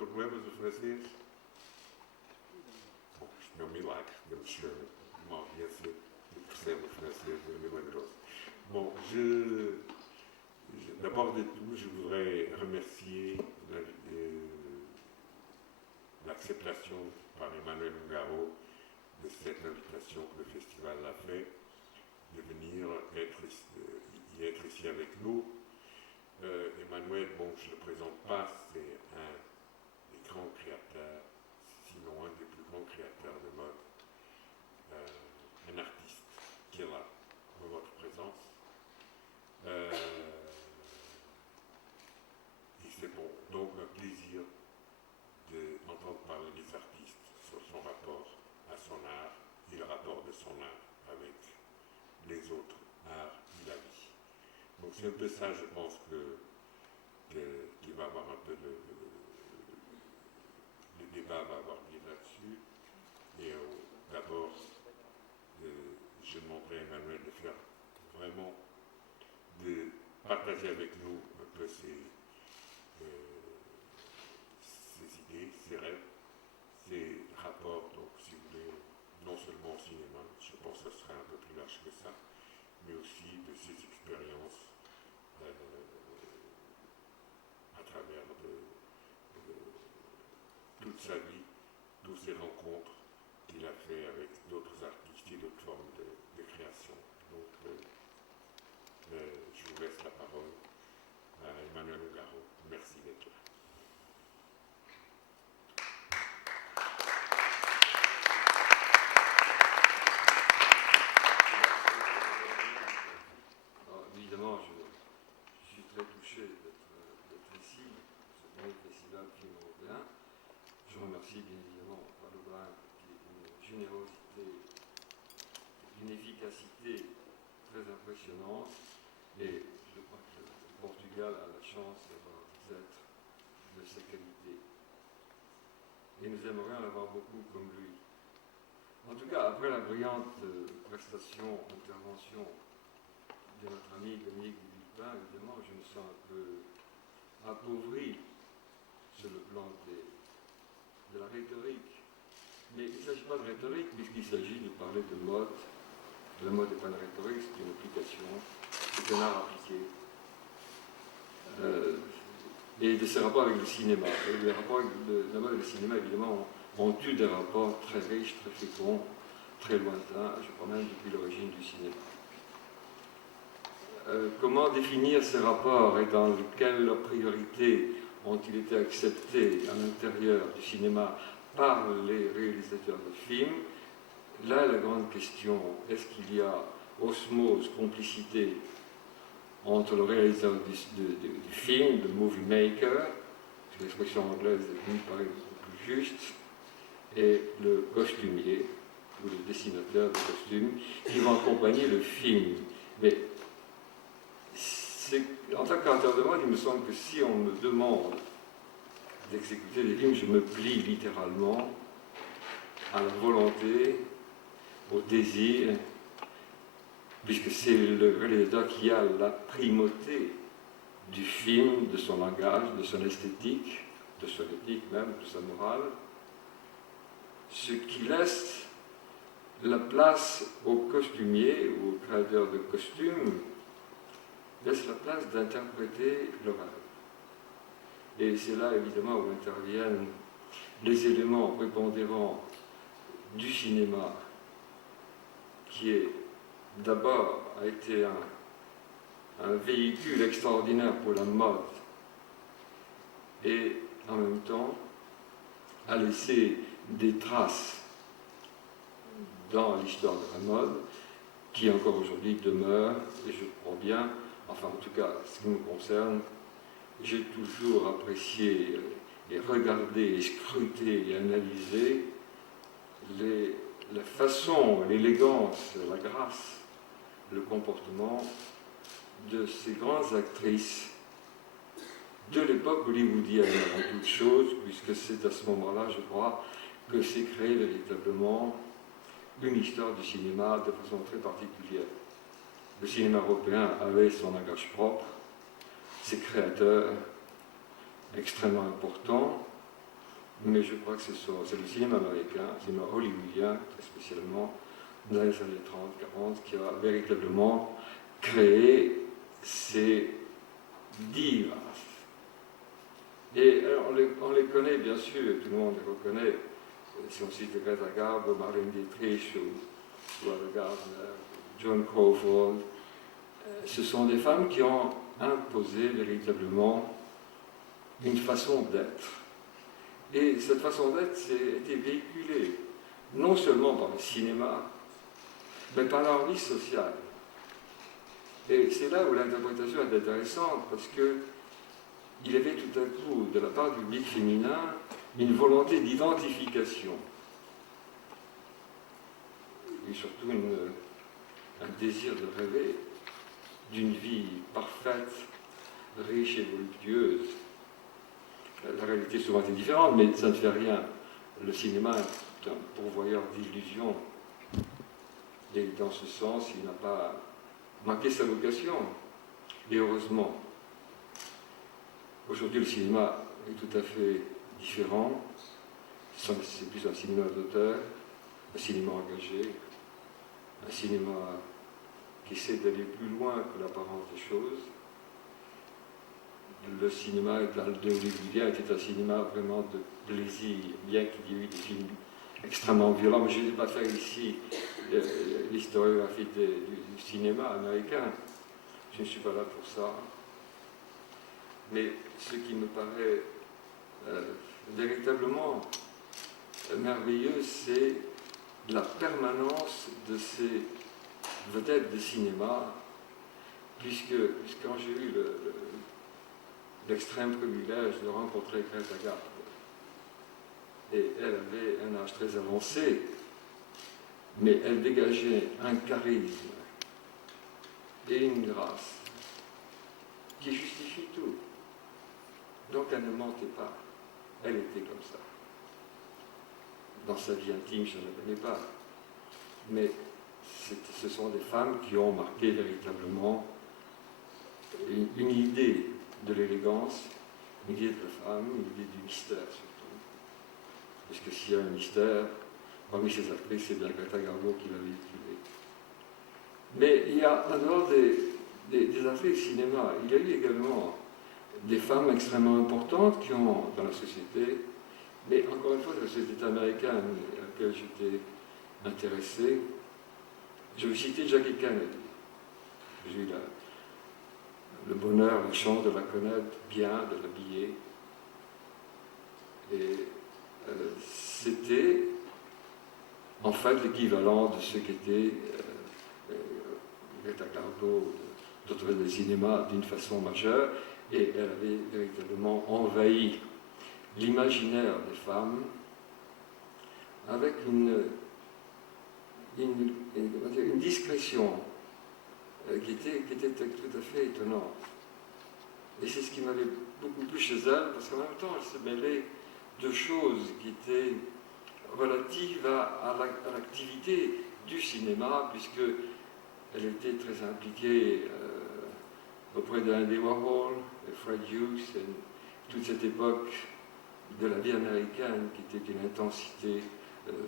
problemas do francês? Bom, isto não é um milagre, temos uma audiência que percebe o francês, é milagroso. Bon, d'abord de tout, je voudrais remercier l'acceptation par Emmanuel Ungaro de cette invitation que le festival a fait, de venir y être ici avec nous. Emmanuel, bon, je ne le présente pas, c'est un des grands créateurs, sinon un des plus grands créateurs de mode, un artiste qui est là pour votre présence. Et c'est bon, donc un plaisir d'entendre parler des artistes sur son rapport à son art et le rapport de son art avec les autres arts de la vie. Donc c'est un peu ça, je pense, qu'il va avoir un peu le débat va avoir lieu là-dessus. Et d'abord, je demanderai à Emmanuel de faire vraiment, de partager avec nous un peu ses idées, ses rêves, ses rapports, donc si vous voulez, non seulement au cinéma, je pense que ce serait un peu plus large que ça, mais aussi de ses expériences à travers toute sa vie, toutes ces rencontres qu'il a fait avec d'autres artistes et d'autres formes de création. Donc, je vous laisse la parole à Emmanuel Ungaro. Merci d'être là. Alors, évidemment, je suis très touché d'être ici, ce grand festival film européen. Je remercie bien évidemment Paul Aubin qui est d'une générosité, d'une efficacité très impressionnante. Et je crois que le Portugal a la chance d'avoir des êtres de sa qualité. Et nous aimerions l'avoir beaucoup comme lui. En tout cas, après la brillante prestation, intervention de notre ami Dominique Villepin, évidemment, je me sens un peu appauvri sur le plan de la rhétorique. Mais il ne s'agit pas de rhétorique, puisqu'il s'agit de parler de mode. La mode n'est pas une rhétorique, c'est une application, c'est un art appliqué. Et de ses rapports avec le cinéma. Et les rapports avec la mode et le cinéma, évidemment, ont eu des rapports très riches, très féconds, très lointains, je crois même depuis l'origine du cinéma. Comment définir ces rapports et dans quelles priorités ont-ils été acceptés à l'intérieur du cinéma par les réalisateurs de films? Là, la grande question, est-ce qu'il y a osmose, complicité entre le réalisateur du film, le movie maker, l'expression anglaise me paraît beaucoup plus juste, et le costumier, ou le dessinateur de costumes, qui vont accompagner le film. Mais en tant qu'auteur de mode, il me semble que si on me demande d'exécuter des films, je me plie littéralement à la volonté, au désir, puisque c'est le réalisateur qui a la primauté du film, de son langage, de son esthétique, de son éthique même, de sa morale, ce qui laisse la place au costumier ou au créateur de costumes, laisse la place d'interpréter le rêve. Et c'est là évidemment où interviennent les éléments prépondérants du cinéma, qui est d'abord a été un véhicule extraordinaire pour la mode et en même temps a laissé des traces dans l'histoire de la mode qui encore aujourd'hui demeure, et je crois bien, enfin en tout cas ce qui me concerne, j'ai toujours apprécié et regardé et scruté et analysé la façon, l'élégance, la grâce, le comportement de ces grandes actrices de l'époque hollywoodienne avant toute chose, puisque c'est à ce moment-là, je crois, que s'est créée véritablement une histoire du cinéma de façon très particulière. Le cinéma européen avait son langage propre, ses créateurs extrêmement importants, mais je crois que c'est le cinéma américain, le cinéma hollywoodien, très spécialement, dans les années 30-40, qui a véritablement créé ces divas. Et on les connaît bien sûr, tout le monde les reconnaît. Si on cite Greta Garbo, Marlene Dietrich, ou Laura Gardner, Joan Crawford, ce sont des femmes qui ont imposé véritablement une façon d'être. Et cette façon d'être a été véhiculée non seulement par le cinéma, mais par leur vie sociale. Et c'est là où l'interprétation est intéressante, parce qu'il y avait tout à coup, de la part du public féminin, une volonté d'identification. Et surtout un désir de rêver d'une vie parfaite, riche et voluptueuse. La réalité souvent est différente, mais ça ne fait rien. Le cinéma est un pourvoyeur d'illusions. Et dans ce sens, il n'a pas manqué sa vocation. Et heureusement. Aujourd'hui, le cinéma est tout à fait différent. C'est plus un cinéma d'auteur, un cinéma engagé, un cinéma qui essaie d'aller plus loin que l'apparence des choses. Le cinéma de hollywoodien était un cinéma vraiment de plaisir, bien qu'il y ait eu des films extrêmement violents. Mais je ne vais pas faire ici l'historiographie du cinéma américain. Je ne suis pas là pour ça. Mais ce qui me paraît véritablement merveilleux, c'est la permanence de ces vedettes de cinéma, puisque quand j'ai eu l'extrême privilège de rencontrer Greta Garbo, et elle avait un âge très avancé, mais elle dégageait un charisme et une grâce qui justifie tout. Donc elle ne mentait pas, elle était comme ça. Dans sa vie intime, je ne la connais pas, mais ce sont des femmes qui ont marqué véritablement une idée de l'élégance, une idée de la femme, une idée du mystère surtout. Parce que s'il y a un mystère, parmi ces actrices, c'est bien Greta Garbo qui l'a véhiculé. Mais il y a, en dehors des actrices cinéma, il y a eu également des femmes extrêmement importantes qui ont, dans la société, mais encore une fois, dans la société américaine à laquelle j'étais intéressé, je vais citer Jackie Kennedy. J'ai eu le bonheur, la chance de la connaître bien, de l'habiller. Et c'était en fait l'équivalent de ce qu'était Greta Garbo, d'autres des cinémas d'une façon majeure, et elle avait véritablement envahi l'imaginaire des femmes avec une discrétion qui était tout à fait étonnante. Et c'est ce qui m'avait beaucoup plu chez elle, parce qu'en même temps, elle se mêlait de choses qui étaient relatives à l'activité du cinéma, puisque elle était très impliquée auprès d'Andy Warhol, de Fred Hughes, et toute cette époque de la vie américaine qui était d'une intensité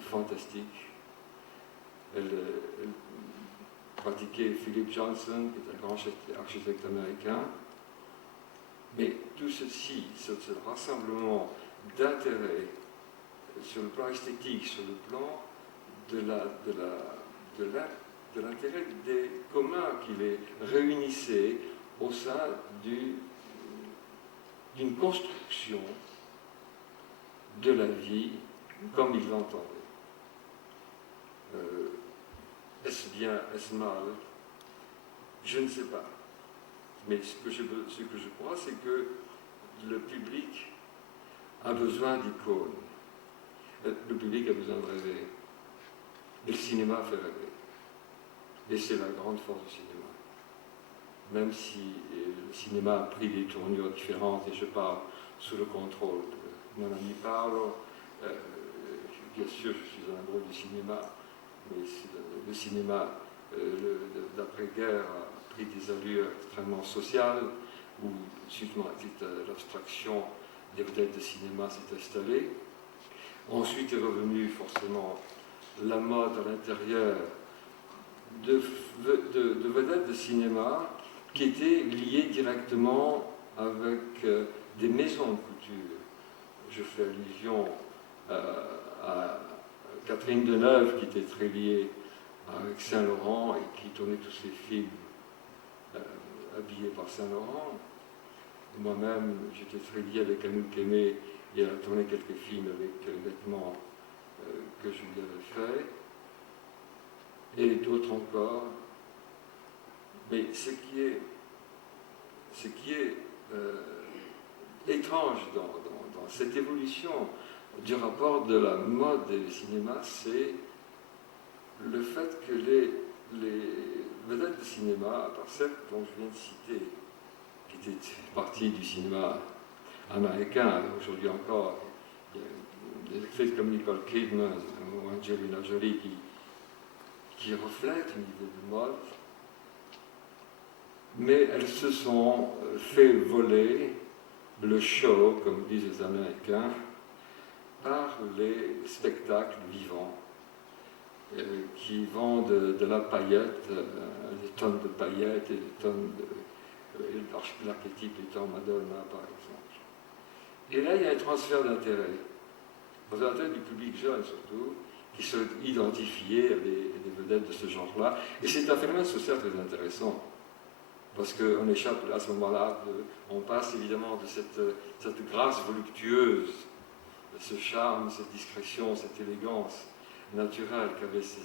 fantastique. Elle pratiquait Philip Johnson, qui est un grand architecte américain. Mais tout ceci, ce rassemblement d'intérêts sur le plan esthétique, sur le plan de l'intérêt des communs qui les réunissaient au sein d'une construction de la vie comme ils l'entendaient. Est-ce bien, est-ce mal? Je ne sais pas. Mais ce que je crois, c'est que le public a besoin d'icônes. Le public a besoin de rêver. Et le cinéma fait rêver. Et c'est la grande force du cinéma. Même si le cinéma a pris des tournures différentes, et je parle sous le contrôle de mon ami Paolo, bien sûr je suis un amoureux du cinéma, mais le cinéma d'après-guerre a pris des allures extrêmement sociales, où subitement l'abstraction des vedettes de cinéma s'est installée. Ensuite est revenue forcément la mode à l'intérieur de vedettes de cinéma qui étaient liées directement avec des maisons de couture. Je fais allusion à Catherine Deneuve, qui était très liée avec Saint-Laurent et qui tournait tous ses films habillés par Saint-Laurent. Moi-même, j'étais très lié avec Anouk Aimé et elle a tourné quelques films avec les vêtements que je lui avais fait, et d'autres encore. Mais ce qui est étrange dans cette évolution du rapport de la mode et du cinéma, c'est le fait que les vedettes de cinéma, à part celles dont je viens de citer, qui étaient partie du cinéma américain, aujourd'hui encore, il y a des actrices comme Nicole Kidman ou Angelina Jolie qui reflètent une idée de mode, mais elles se sont fait voler le show, comme disent les Américains, par les spectacles vivants qui vendent de la paillette, des tonnes de paillettes et des tonnes de... l'archétype étant Madonna, par exemple. Et là, il y a un transfert d'intérêt. L'intérêt du public jeune, surtout, qui sont identifiés à des vedettes de ce genre-là. Et c'est un phénomène social très intéressant. Parce qu'on échappe à ce moment-là, on passe évidemment de cette grâce voluptueuse, de ce charme, cette discrétion, cette élégance naturelle qu'avaient ces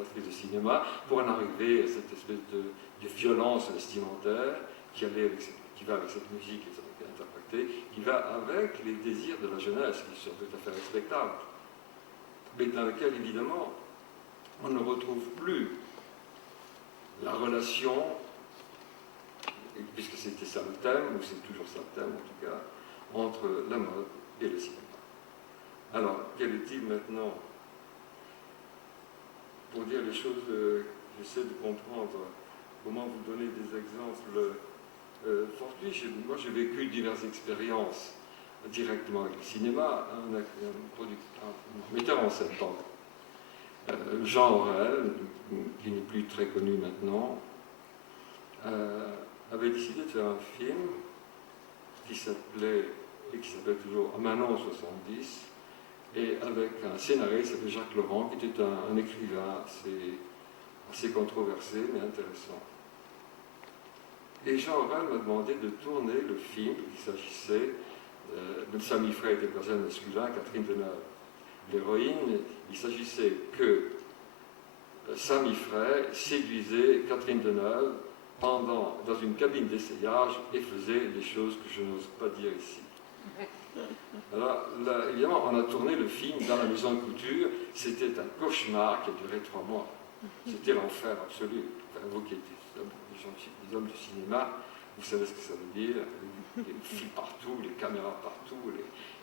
actrices de cinéma, pour en arriver à cette espèce de violence vestimentaire qui va avec cette musique qui est interprétée, qui va avec les désirs de la jeunesse, qui sont tout à fait respectables, mais dans lequel évidemment on ne retrouve plus la relation, puisque c'était ça le thème, ou c'est toujours ça le thème en tout cas, entre la mode et le cinéma. Alors, quel est-il maintenant? Pour dire les choses, j'essaie de comprendre comment vous donner des exemples fortuits. Moi, j'ai vécu diverses expériences directement avec le cinéma. Un metteur en scène, Jean Aurel, qui n'est plus très connu maintenant, avait décidé de faire un film qui s'appelait, et qui s'appelle toujours Manon 70, et avec un scénariste qui s'appelait Jacques Laurent, qui était un écrivain assez controversé, mais intéressant. Et Jean Aurel m'a demandé de tourner le film, il s'agissait de Samy Frey était le personnage masculin, Catherine Deneuve. L'héroïne, il s'agissait que Samy Frey séduisait Catherine Deneuve dans une cabine d'essayage et faisait des choses que je n'ose pas dire ici. Alors, là, évidemment, on a tourné le film dans la maison de couture. C'était un cauchemar qui a duré 3 mois. C'était l'enfer absolu. Enfin, vous qui êtes des hommes du cinéma, vous savez ce que ça veut dire. Les fils partout, les caméras partout.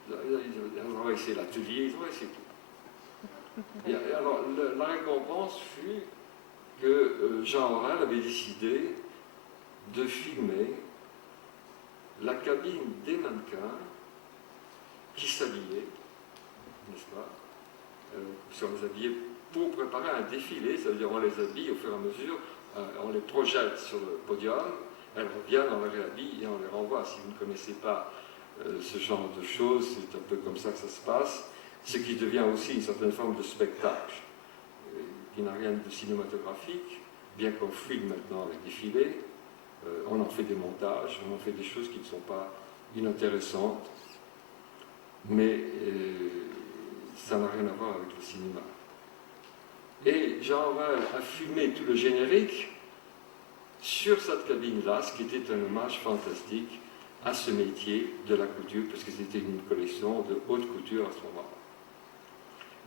Ils ont essayé l'atelier, ils ont essayé tout. Et alors, la récompense fut que Jean Aurel avait décidé de filmer la cabine des mannequins qui s'habillaient, n'est-ce pas, on les habillait pour préparer un défilé, ça veut dire on les habille au fur et à mesure, on les projette sur le podium, elles reviennent, on les réhabille et on les renvoie. Si vous ne connaissez pas ce genre de choses, c'est un peu comme ça que ça se passe, ce qui devient aussi une certaine forme de spectacle, qui n'a rien de cinématographique, bien qu'on filme maintenant les défilés, on en fait des montages, on en fait des choses qui ne sont pas inintéressantes, mais ça n'a rien à voir avec le cinéma. Et Jean Aurel a filmé tout le générique sur cette cabine-là, ce qui était un hommage fantastique à ce métier de la couture, parce que c'était une collection de haute couture à ce moment-là.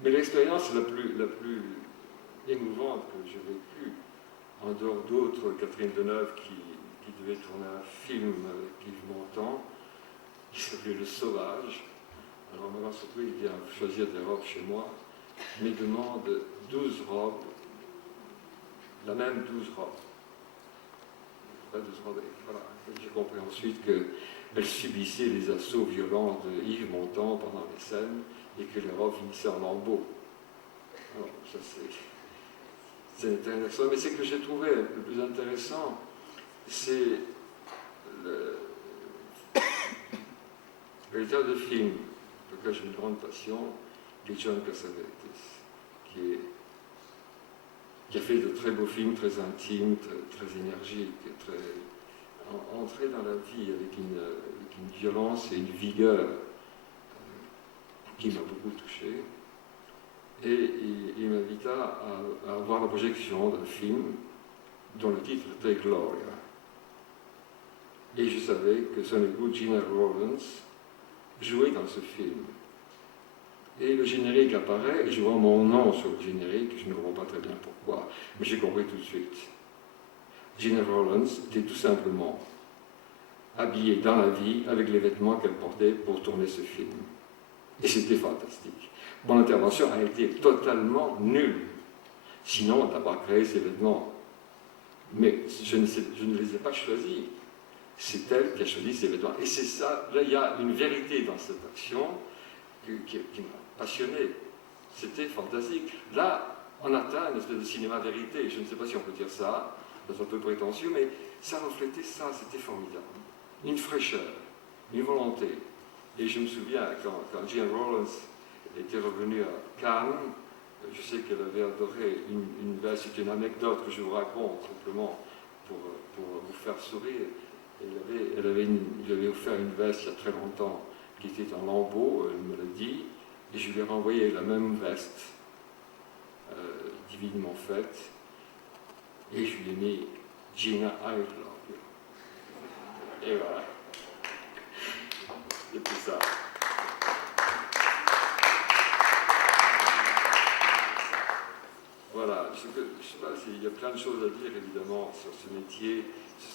Mais l'expérience la plus émouvante que j'ai vécue, en dehors d'autres, Catherine Deneuve qui devait tourner un film avec Yves Montand, qui s'appelait Le Sauvage. Alors maintenant, surtout, il vient choisir des robes chez moi, me demande 12 robes, la même 12 robes. Pas 12 robes, voilà. J'ai compris ensuite qu'elle subissait les assauts violents de Yves Montand pendant les scènes, et que les robes finissaient en lambeaux. Alors, ça c'est intéressant. Mais ce que j'ai trouvé le plus intéressant, c'est le réalisateur de film, pour lequel j'ai une grande passion, qui est John Cassavetes, qui a fait de très beaux films, très intimes, très énergiques, entré dans la vie avec une violence et une vigueur qui m'a beaucoup touché. Et il m'invita à voir la projection d'un film dont le titre était Gloria. Et je savais que son épouse Gina Rowlands jouait dans ce film. Et le générique apparaît, et je vois mon nom sur le générique, je ne comprends pas très bien pourquoi, mais j'ai compris tout de suite. Gina Rowlands était tout simplement habillée dans la vie avec les vêtements qu'elle portait pour tourner ce film. Et c'était fantastique. Mon intervention a été totalement nulle. Sinon, on n'a pas créé ces vêtements. Mais je ne les ai pas choisis. C'est elle qui a choisi ces vêtements. Et c'est ça, là, il y a une vérité dans cette action qui m'a passionné. C'était fantastique. Là, on atteint une espèce de cinéma-vérité. Je ne sais pas si on peut dire ça, c'est un peu prétentieux, mais ça reflétait ça, c'était formidable. Une fraîcheur, une volonté. Et je me souviens, quand Gina Rowlands était revenue à Cannes, je sais qu'elle avait adoré une veste, c'est une anecdote que je vous raconte simplement pour vous faire sourire. Elle avait offert une veste il y a très longtemps qui était en lambeaux, elle me l'a dit, et je lui ai renvoyé la même veste, divinement faite, et je lui ai mis Gina, I love you. Et voilà. Et puis ça. Voilà, je ne sais pas s'il y a plein de choses à dire évidemment sur ce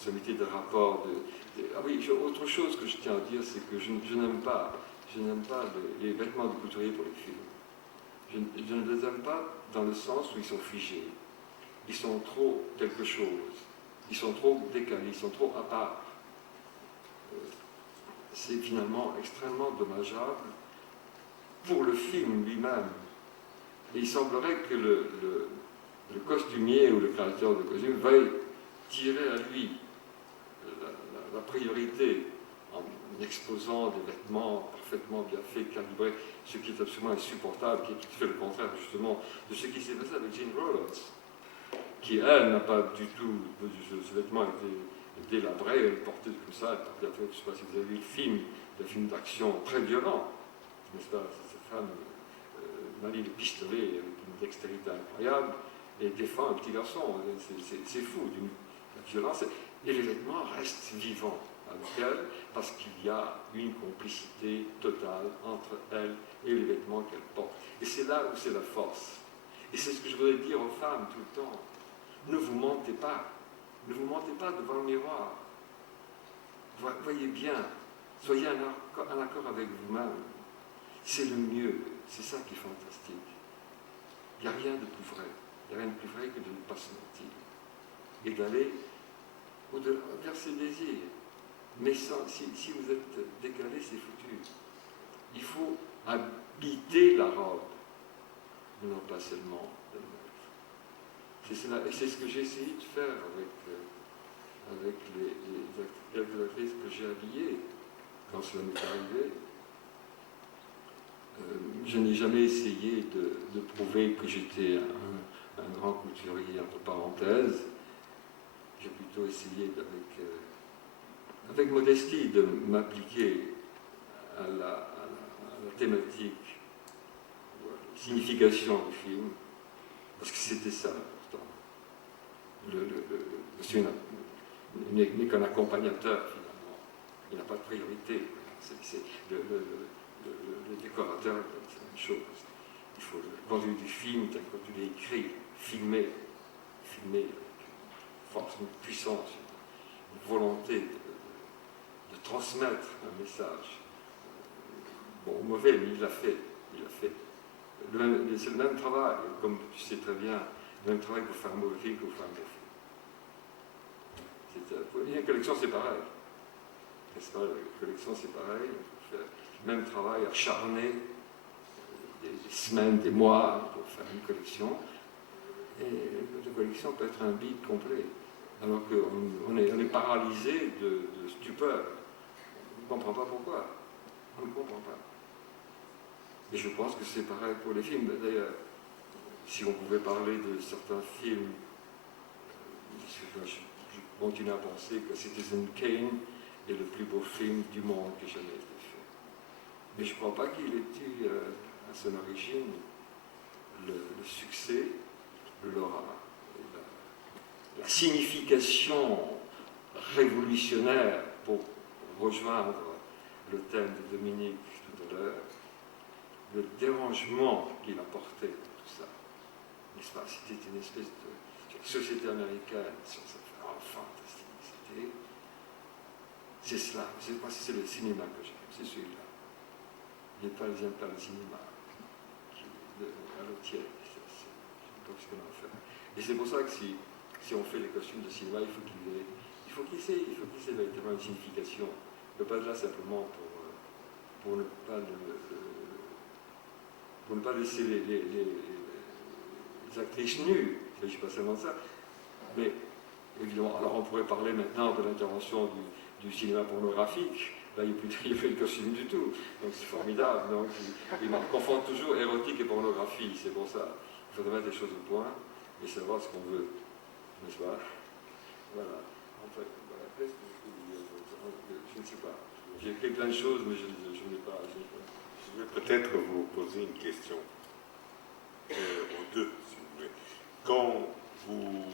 métier de rapport. Ah oui, autre chose que je tiens à dire, c'est que je n'aime pas les vêtements de couturier pour les films. Je ne les aime pas dans le sens où ils sont figés. Ils sont trop quelque chose. Ils sont trop décalés, ils sont trop à part. C'est finalement extrêmement dommageable pour le film lui-même. Et il semblerait que le costumier ou le créateur de costume veuille tirer à lui la priorité en exposant des vêtements parfaitement bien faits, calibrés, ce qui est absolument insupportable, qui est tout à fait le contraire justement de ce qui s'est passé avec Gina Rowlands, qui elle n'a pas du tout, ce vêtement était délabré, elle portait comme ça, je ne sais pas si vous avez vu le film d'action très violent, n'est-ce pas, cette femme manie le pistolet avec une dextérité incroyable et défend un petit garçon. C'est fou, d'une violence. Et les vêtements restent vivants avec elle parce qu'il y a une complicité totale entre elle et les vêtements qu'elle porte. Et c'est là où c'est la force. Et c'est ce que je voudrais dire aux femmes tout le temps. Ne vous mentez pas. Ne vous mentez pas devant le miroir. Voyez bien. Soyez en accord avec vous-même. C'est le mieux. C'est ça qui est fantastique. Il n'y a rien de plus vrai. Il n'y a rien de plus vrai que de ne pas se mentir. Et d'aller vers ses désirs. Mais si vous êtes décalé, c'est foutu. Il faut habiter la robe, non pas seulement le mettre. Et c'est ce que j'ai essayé de faire avec quelques actrices que j'ai habillées quand cela m'est arrivé. Je n'ai jamais essayé de prouver que j'étais un grand couturier, entre parenthèses. J'ai plutôt essayé avec modestie de m'appliquer à la thématique, à la signification du film, parce que c'était ça l'important. Le monsieur n'est qu'un accompagnateur finalement, il n'a pas de priorité. Le décorateur, c'est la même chose. Il faut le contenu du film, quand tu l'as écrit, filmer avec une force, une puissance, une volonté de transmettre un message. Bon, mauvais, mais il l'a fait. C'est le même travail, comme tu sais très bien, le même travail pour faire un mauvais film que pour faire un bon film. Une collection, c'est pareil. N'est-ce pas? La collection, c'est pareil. Même travail acharné, semaines, des mois pour faire une collection. Et la collection peut être un bide complet. Alors qu'on est paralysé de stupeur. On ne comprend pas pourquoi. On ne comprend pas. Et je pense que c'est pareil pour les films. D'ailleurs, si on pouvait parler de certains films, je continue à penser que Citizen Kane est le plus beau film du monde qui ait jamais été fait. Mais je ne crois pas qu'il ait eu à son origine le succès, la signification révolutionnaire, pour rejoindre le thème de Dominique tout à l'heure, le dérangement qu'il apportait dans tout ça. N'est-ce pas? C'était une espèce de société américaine sur cette fantastique. C'est cela. C'est le cinéma que j'aime, c'est celui-là. Les Parisiens pas le cinéma. À l'autre, je ne sais pas ce qu'on va faire. Et c'est pour ça que si on fait les costumes de cinéma, il faut qu'ils aient véritablement une signification. On ne peut pas être là simplement pour ne pas laisser les actrices nues. Il ne s'agit pas seulement de ça. Mais évidemment, alors on pourrait parler maintenant de l'intervention du cinéma pornographique. Là, il n'y a plus de costume du tout. Donc c'est formidable. Donc, ils confondent toujours érotique et pornographie. C'est pour ça. Il faudrait mettre les choses au point et savoir ce qu'on veut. N'est-ce pas? Voilà. En fait, voilà. Je ne sais pas. J'ai écrit plein de choses, mais je n'ai pas. Je vais peut-être vous poser une question aux deux, si vous voulez. Quand vous,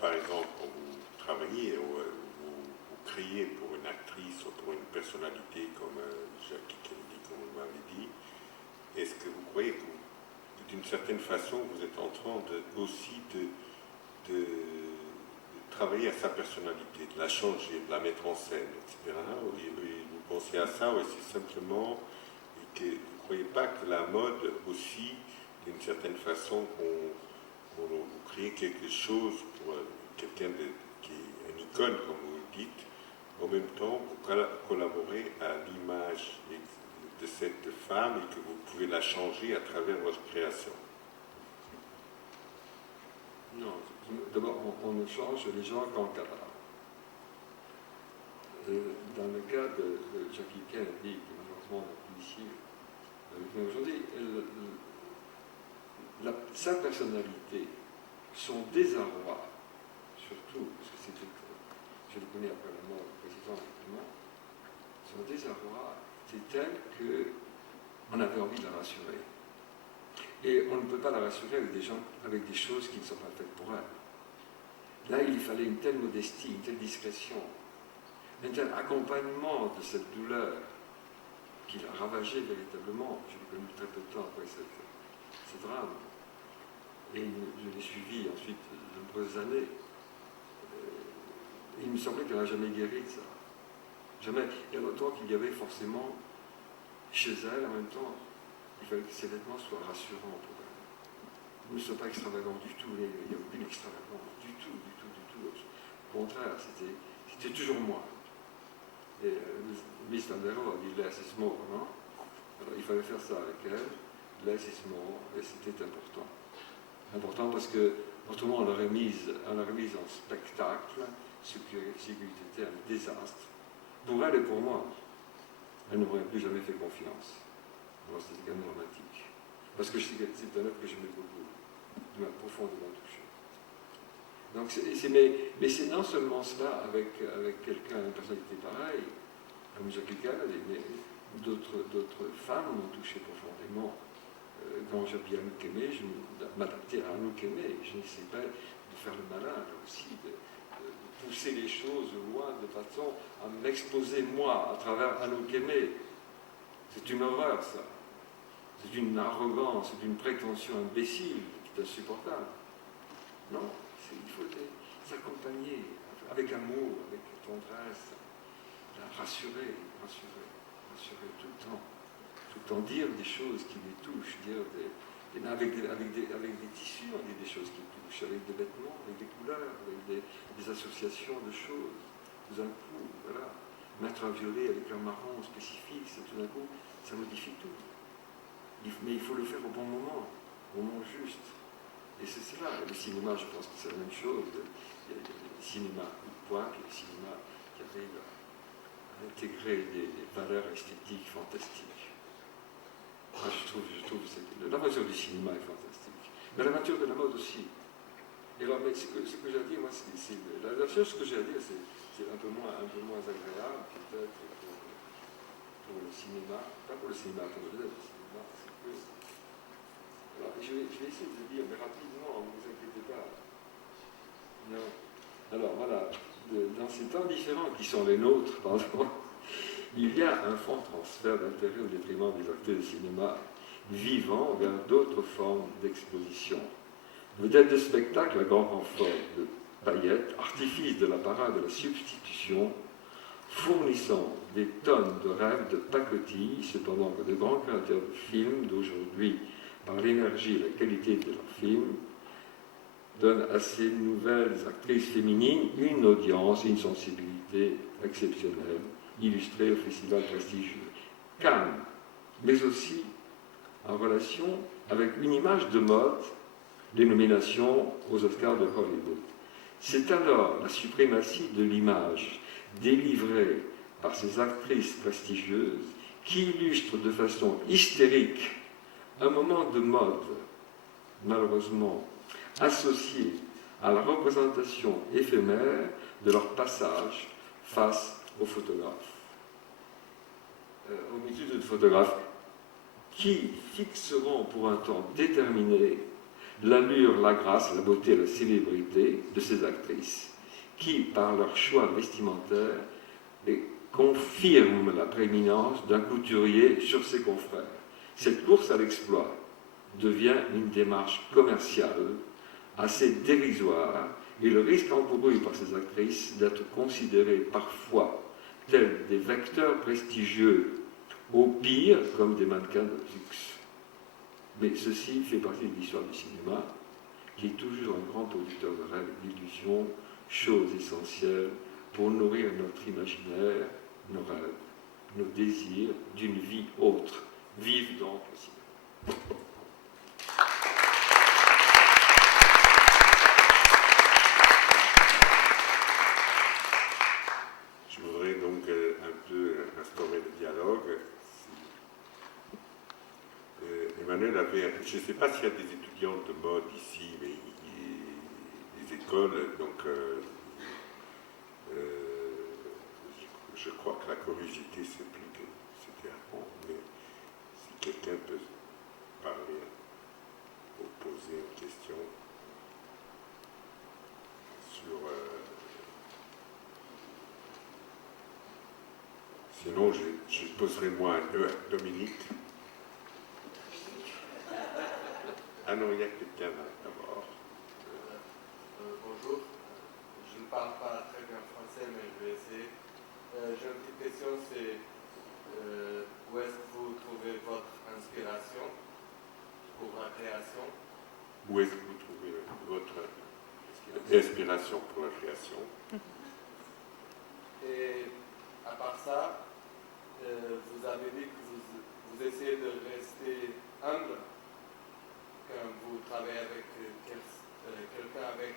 par exemple, quand vous travaillez ou vous créez pour une actrice ou pour une personnalité comme Jackie Kennedy, comme vous m'avez dit, est-ce que vous croyez que d'une certaine façon, vous êtes en train aussi de travailler à sa personnalité, de la changer, de la mettre en scène, etc. Vous pensez à ça ou c'est simplement que vous ne croyez pas que la mode aussi, d'une certaine façon, vous créez quelque chose pour quelqu'un qui est une icône, comme vous le dites, en même temps, vous collaborez à l'image de cette femme et que vous pouvez la changer à travers votre création? Non, d'abord, on ne change les gens qu'en cadre. Dans le cas de Jackie Kennedy, qui malheureusement n'est plus ici avec nous aujourd'hui, sa personnalité, son désarroi, surtout, parce que je le connais après la mort du président, évidemment, son désarroi était tel qu'on avait envie de la rassurer. Et on ne peut pas la rassurer avec des choses qui ne sont pas faites pour elle. Là, il lui fallait une telle modestie, une telle discrétion, un tel accompagnement de cette douleur qui l'a ravagée véritablement. Je l'ai connu très peu de temps après ce drame. Et je l'ai suivi ensuite de nombreuses années. Il me semblait qu'elle n'a jamais guéri de ça. Jamais. Il y a longtemps qu'il y avait forcément chez elle, en même temps, il fallait que ses vêtements soient rassurants pour elle. Nous ne sommes pas extravagants du tout, il n'y a aucune extravagance du tout. Au contraire, c'était toujours moi. Et Miss Landero a dit less is more, non? Alors il fallait faire ça avec elle, less is more, et c'était important. Important parce que autrement on l'aurait mise en spectacle, ce qui eût été un désastre pour elle et pour moi. Elle n'aurait plus jamais fait confiance. Alors c'était quand même dramatique. Parce que c'est un œuvre que j'aimais beaucoup, qui m'a profondément touché. Donc mais c'est non seulement cela avec quelqu'un, une personnalité pareille, comme Jackie Kennedy, mais d'autres femmes m'ont touché profondément. Quand j'habillais Anouk Aimée, je m'adaptais à Anouk Aimée. Je n'essayais pas de faire le malin, là aussi, de pousser les choses loin de façon à m'exposer moi à travers Anouk Aimée. C'est une horreur, ça. C'est une arrogance, c'est une prétention imbécile qui est insupportable. Non, il faut s'accompagner avec amour, avec tendresse, la rassurer tout le temps dire des choses qui les touchent, avec des tissus, on dit des choses qui touchent, avec des vêtements, avec des couleurs, avec des associations de choses. Tout d'un coup, voilà, mettre un violet avec un marron spécifique, tout d'un coup, ça modifie tout. mais il faut le faire au moment juste. Et c'est cela. Le cinéma, je pense que c'est la même chose. Il y a le cinéma coup de poing, puis le cinéma qui arrive à intégrer des valeurs esthétiques fantastiques. Moi, je trouve que l'aventure du cinéma est fantastique. Mais l'aventure de la mode aussi. Et alors, mais ce que j'ai à dire, moi, la chose que j'ai à dire, c'est un peu moins agréable, peut-être, pour le cinéma, pas pour le cinéma, pour le cinéma, c'est que... Alors, je vais essayer de le dire, mais rapidement, ne vous inquiétez pas. Non. Alors, voilà, dans ces temps différents qui sont les nôtres, pardon, il y a un fort transfert d'intérêt au détriment des acteurs de cinéma vivant vers d'autres formes d'exposition. Vedette de spectacle à grand renfort de paillettes, artifice de la parade de la substitution, fournissant des tonnes de rêves de pacotille, cependant que de grands créateurs de films d'aujourd'hui, par l'énergie et la qualité de leurs films, donnent à ces nouvelles actrices féminines une audience, une sensibilité exceptionnelle, illustrée au festival prestigieux Cannes, mais aussi en relation avec une image de mode, les nominations aux Oscars de Hollywood. C'est alors la suprématie de l'image délivrée par ces actrices prestigieuses qui illustre de façon hystérique un moment de mode, malheureusement, associé à la représentation éphémère de leur passage face aux photographes. Aux multitudes de photographes qui fixeront pour un temps déterminé l'allure, la grâce, la beauté, la célébrité de ces actrices, qui, par leur choix vestimentaire, confirment la prééminence d'un couturier sur ses confrères. Cette course à l'exploit devient une démarche commerciale assez dérisoire et le risque encouru par ces actrices d'être considérées parfois tels des vecteurs prestigieux, au pire comme des mannequins de luxe. Mais ceci fait partie de l'histoire du cinéma, qui est toujours un grand producteur de rêves et d'illusions, chose essentielle pour nourrir notre imaginaire, nos rêves, nos désirs d'une vie autre. Vive donc le cinéma. Je voudrais donc un peu instaurer le dialogue. Emmanuel avait, je ne sais pas s'il y a des étudiants de mode ici, mais les écoles, donc je crois que la curiosité c'est plus que c'était avant, mais si quelqu'un peut parler ou poser une question sur... sinon je poserai moi un peu à Dominique. Ah non, il y a quelqu'un là, d'abord. Bonjour. Je ne parle pas très bien français, mais je vais essayer. J'ai une petite question, c'est où est-ce que vous trouvez votre inspiration pour la création? Où est-ce que vous trouvez votre inspiration pour la création? Et à part ça, vous avez dit que vous essayez de rester humble quand vous travaillez avec quelqu'un avec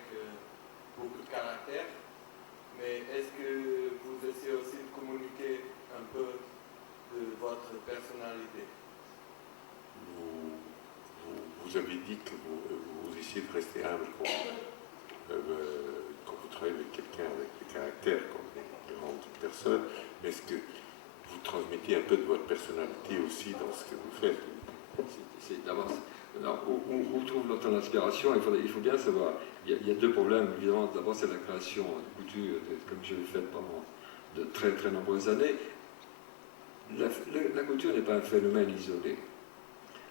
beaucoup de caractère, mais est-ce que vous essayez aussi de communiquer un peu de votre personnalité? Vous avez dit que vous essayez de rester humble quand vous travaillez avec quelqu'un avec des caractères comme des grandes personnes, mais est-ce que vous transmettez un peu de votre personnalité aussi dans ce que vous faites? D'abord, où trouve notre inspiration? Il faut bien savoir. Il y a deux problèmes, évidemment. D'abord, c'est la création de couture, comme je l'ai fait pendant de très très nombreuses années. La couture n'est pas un phénomène isolé.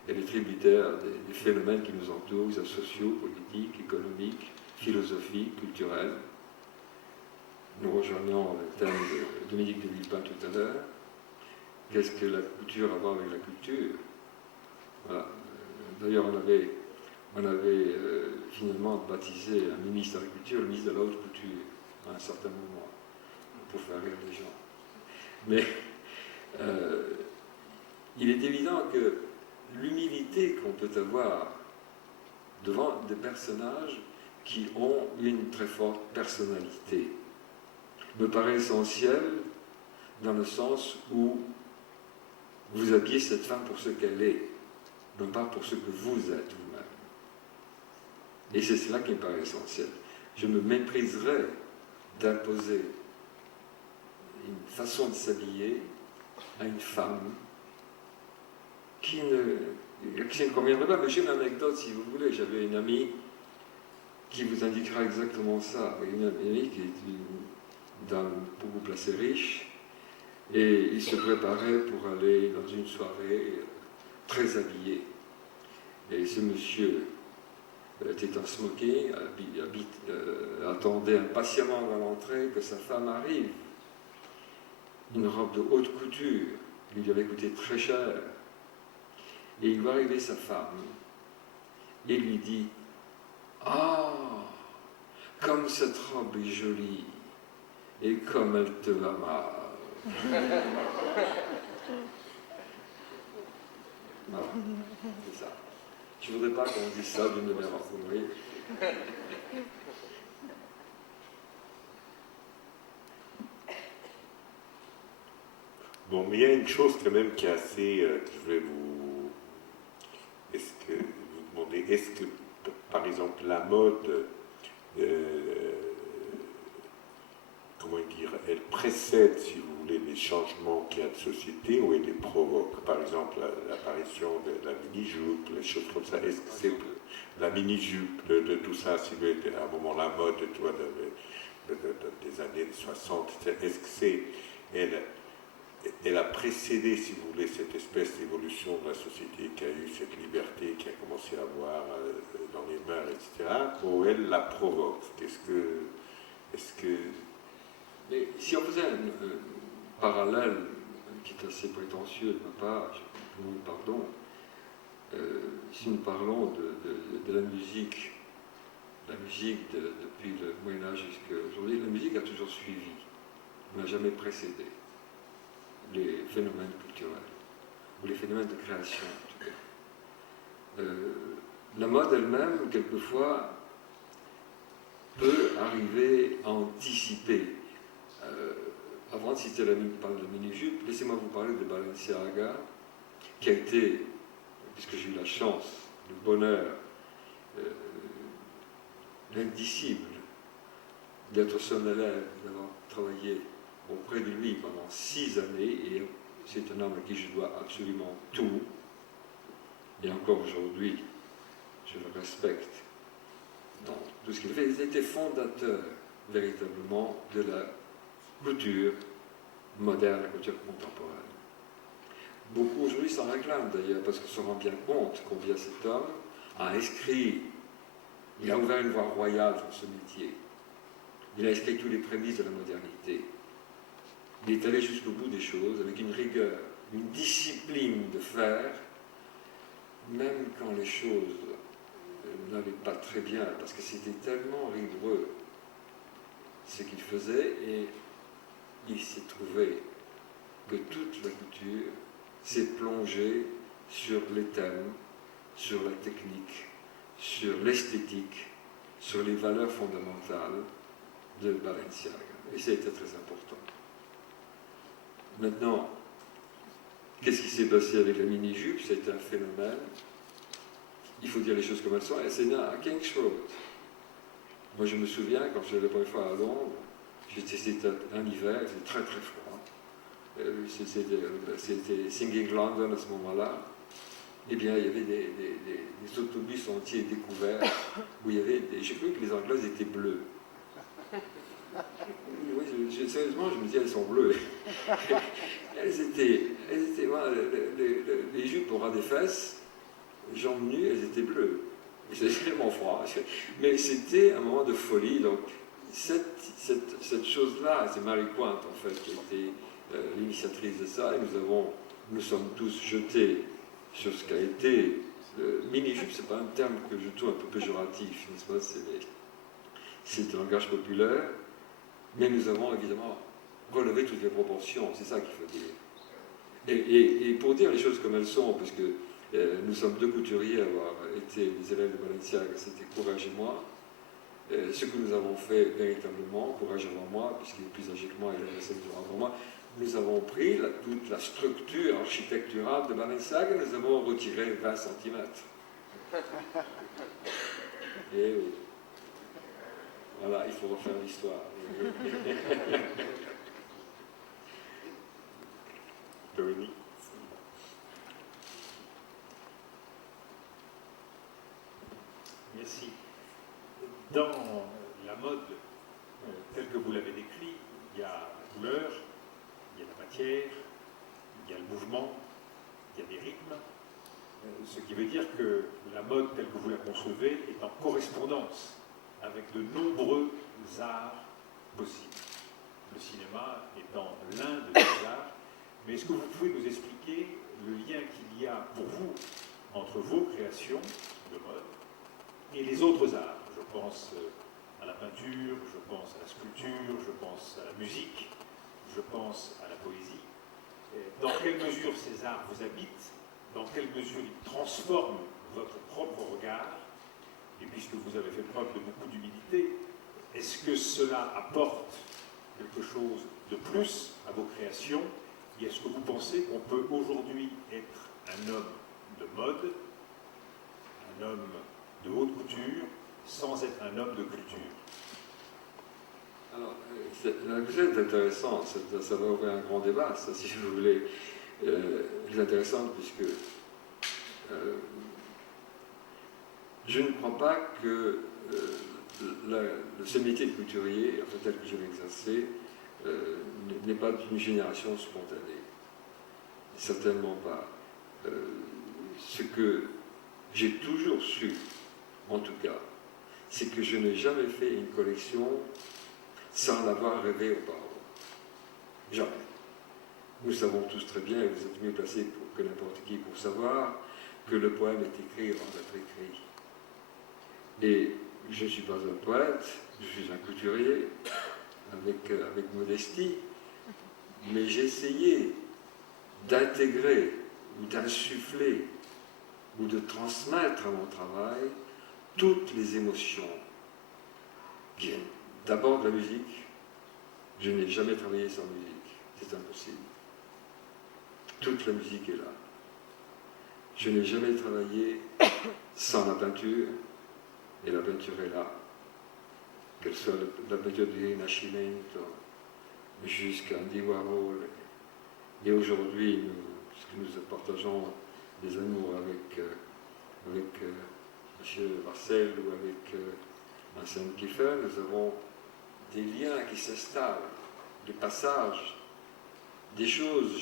Elle est tributaire des phénomènes qui nous entourent, qu'ils soient sociaux, politiques, économiques, philosophiques, culturels. Nous rejoignons le thème de Dominique de Villepin tout à l'heure. Qu'est-ce que la couture a à voir avec la culture? Voilà. D'ailleurs, on avait finalement baptisé un ministre de la Culture, le ministre de la Haute Couture, à un certain moment, pour faire rire les gens. Mais il est évident que l'humilité qu'on peut avoir devant des personnages qui ont une très forte personnalité me paraît essentiel dans le sens où vous habillez cette femme pour ce qu'elle est, non pas pour ce que vous êtes vous-même. Et c'est cela qui me paraît essentiel. Je me mépriserais d'imposer une façon de s'habiller à une femme qui ne conviendrait pas. Mais j'ai une anecdote, si vous voulez. J'avais une amie qui vous indiquera exactement ça. Une amie qui est une dame beaucoup placée riche, et il se préparait pour aller dans une soirée très habillé. Et ce monsieur était en smoking, attendait impatiemment à l'entrée que sa femme arrive. Une robe de haute couture, qui lui avait coûté très cher. Et il voit arriver sa femme et lui dit « Ah, comme cette robe est jolie et comme elle te va mal. » Voilà, c'est ça. Je ne voudrais pas qu'on dise ça d'une manière, vous voyez. Bon, mais il y a une chose quand même qui est assez, que je vais vous demander, est-ce que, par exemple, la mode, comment dire, elle précède, si vous voulez, les changements qu'il y a de société ou elle les provoque? Par exemple, l'apparition de la mini-jupe, les choses comme ça, est-ce que c'est la mini-jupe, de tout ça, si vous voulez, à un moment la mode, tu vois, des années 60, est-ce que c'est, elle a précédé, si vous voulez, cette espèce d'évolution de la société qui a eu cette liberté, qui a commencé à avoir dans les mœurs, etc., ou elle la provoque? Est-ce que... Mais si on faisait un parallèle qui est assez prétentieux de ma part, je vous demande pardon, si nous parlons de la musique depuis le Moyen-Âge jusqu'à aujourd'hui, la musique a toujours suivi, n'a jamais précédé les phénomènes culturels, ou les phénomènes de création en tout cas. La mode elle-même, quelquefois, peut arriver à anticiper. Avant de citer la mini-jupe, laissez-moi vous parler de Balenciaga, qui a été, puisque j'ai eu la chance, le bonheur, l'indicible d'être son élève, d'avoir travaillé auprès de lui pendant 6 années, et c'est un homme à qui je dois absolument tout, et encore aujourd'hui, je le respecte dans tout ce qu'il fait. Il était fondateur, véritablement, de la couture moderne, la couture contemporaine. Beaucoup aujourd'hui s'en réclament d'ailleurs, parce qu'on se rend bien compte combien cet homme a inscrit, il a ouvert une voie royale dans ce métier. Il a inscrit tous les prémices de la modernité. Il est allé jusqu'au bout des choses avec une rigueur, une discipline de faire, même quand les choses n'allaient pas très bien, parce que c'était tellement rigoureux ce qu'il faisait, et il s'est trouvé que toute la couture s'est plongée sur les thèmes, sur la technique, sur l'esthétique, sur les valeurs fondamentales de Balenciaga. Et ça a été très important. Maintenant, qu'est-ce qui s'est passé avec la mini-jupe? C'était un phénomène. Il faut dire les choses comme elles sont. Et c'est né à King's Road. Moi, je me souviens, quand j'étais la première fois à Londres, c'était un hiver, c'était très très froid. C'était Singing London à ce moment-là. Eh bien, il y avait des autobus entiers découverts où il y avait j'ai cru que les Anglaises étaient bleues. Oui, sérieusement, je me disais, elles sont bleues. elles étaient les jupes au ras des fesses, jambes nues, elles étaient bleues. C'était tellement froid. Mais c'était un moment de folie. Donc, cette chose-là, c'est Mary Quant, en fait, qui était l'initiatrice de ça, et nous sommes tous jetés sur ce qu'a été. Mini-jupe, c'est pas un terme que je trouve un peu péjoratif, n'est-ce pas? C'est un langage populaire, mais nous avons évidemment relevé toutes les proportions, c'est ça qu'il faut dire. Et pour dire les choses comme elles sont, parce que Nous sommes deux couturiers à avoir été les élèves de Balenciaga, c'était Courage et moi. Ce que nous avons fait véritablement, Courage avant moi, puisqu'il est plus âgé que moi, il est resté avant moi, nous avons pris toute la structure architecturale de Balenciaga, nous avons retiré 20 cm. Et oui. Voilà, il faut refaire l'histoire. Dominique. Merci. Dans la mode telle que vous l'avez décrit, il y a la couleur, il y a la matière, il y a le mouvement, il y a des rythmes, ce qui veut dire que la mode telle que vous la concevez est en correspondance avec de nombreux arts possibles. Le cinéma étant l'un de ces arts, mais est-ce que vous pouvez nous expliquer le lien qu'il y a pour vous entre vos créations de mode et les autres arts? Je pense à la peinture, je pense à la sculpture, je pense à la musique, je pense à la poésie. Dans quelle mesure ces arts vous habitent? Dans quelle mesure ils transforment votre propre regard? Et puisque vous avez fait preuve de beaucoup d'humilité, est-ce que cela apporte quelque chose de plus à vos créations? Et est-ce que vous pensez qu'on peut aujourd'hui être un homme de mode, un homme de haute couture, sans être un homme de culture? Alors, la question est intéressante, ça va ouvrir un grand débat, ça, si vous voulez. C'est intéressant puisque je ne crois pas que ce métier de couturier, enfin, tel que je l'ai exercé, n'est pas d'une génération spontanée. Certainement pas. Ce que j'ai toujours su, en tout cas, c'est que je n'ai jamais fait une collection sans l'avoir rêvé auparavant. Jamais. Nous savons tous très bien, et vous êtes mieux placés que n'importe qui pour savoir, que le poème est écrit avant d'être écrit. Et je ne suis pas un poète, je suis un couturier, avec modestie, mais j'ai essayé d'intégrer ou d'insuffler ou de transmettre à mon travail toutes les émotions qui viennent d'abord de la musique. Je n'ai jamais travaillé sans musique, c'est impossible. Toute la musique est là. Je n'ai jamais travaillé sans la peinture, et la peinture est là. Qu'elle soit la peinture du Rinascimento jusqu'à Andy Warhol. Et aujourd'hui, puisque nous partageons des amours avec M. Marcel ou avec Vincent Kiefer, nous avons des liens qui s'installent, des passages, des choses.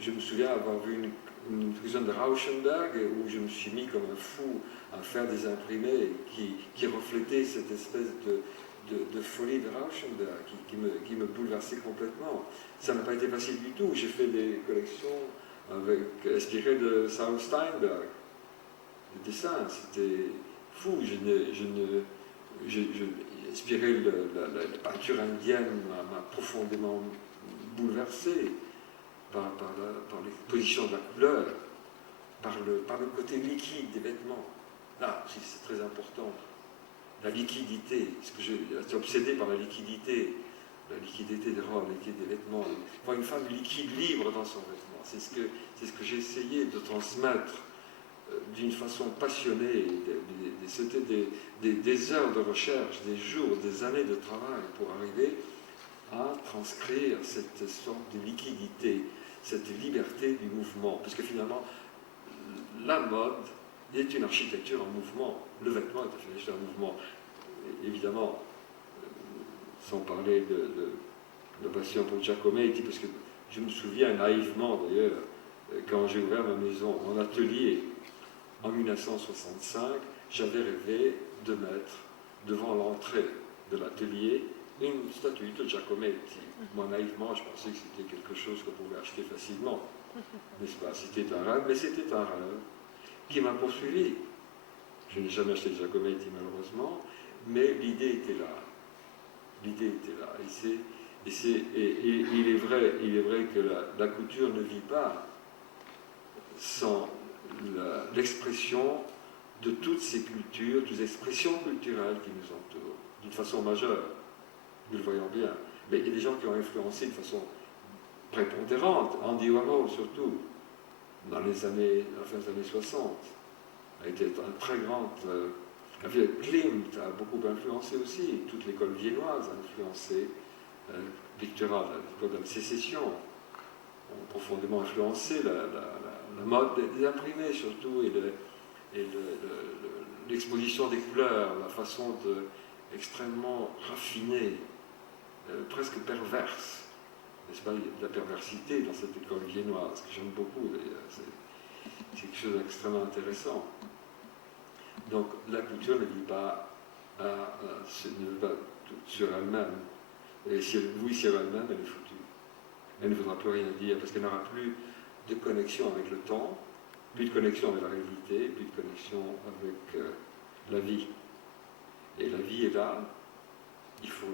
Je me souviens avoir vu une exposition de Rauschenberg où je me suis mis comme un fou à faire des imprimés qui reflétaient cette espèce de folie de Rauschenberg qui me bouleversait complètement. Ça n'a pas été facile du tout. J'ai fait des collections inspirées de Saul Steinberg, des dessins. C'était fou. Inspiré la peinture indienne m'a profondément bouleversé par l'exposition de la couleur, par le côté liquide des vêtements. Là, c'est très important. La liquidité, j'étais obsédé par la liquidité des robes, la liquidité des vêtements. Voir une femme liquide, libre dans son vêtement. C'est ce que j'ai essayé de transmettre d'une façon passionnée. C'était des heures de recherche, des jours, des années de travail pour arriver à transcrire cette sorte de liquidité, cette liberté du mouvement. Parce que finalement, la mode est une architecture en mouvement. Le vêtement est une architecture en mouvement. Évidemment, sans parler de passion pour Giacometti, parce que je me souviens naïvement d'ailleurs, quand j'ai ouvert ma maison, mon atelier, en 1965, j'avais rêvé de mettre devant l'entrée de l'atelier une statue de Giacometti. Moi, naïvement, je pensais que c'était quelque chose qu'on pouvait acheter facilement. N'est-ce pas? C'était un rêve, mais c'était un rêve qui m'a poursuivi. Je n'ai jamais acheté de Giacometti, malheureusement, mais l'idée était là. L'idée était là. Et il est vrai que la couture ne vit pas sans l'expression de toutes ces cultures, toutes les expressions culturelles qui nous entourent, d'une façon majeure. Nous le voyons bien. Mais il y a des gens qui ont influencé de façon prépondérante, Andy Warhol surtout, dans la fin des années 60, a été un très grand... Klimt a beaucoup influencé aussi, toute l'école viennoise a influencé, Victor Hugo, l'école de la sécession, ont profondément influencé la mode des imprimés surtout, et l'exposition des couleurs, la façon extrêmement raffinée, presque perverse, n'est-ce pas, il y a de la perversité dans cette école viennoise, que j'aime beaucoup d'ailleurs, c'est quelque chose d'extrêmement intéressant. Donc la culture ne vit pas, sur elle-même, et si elle vit sur elle-même, elle est foutue. Elle ne voudra plus rien dire, parce qu'elle n'aura plus de connexion avec le temps, plus de connexion avec la réalité, plus de connexion avec la vie. Et la vie est là, il faut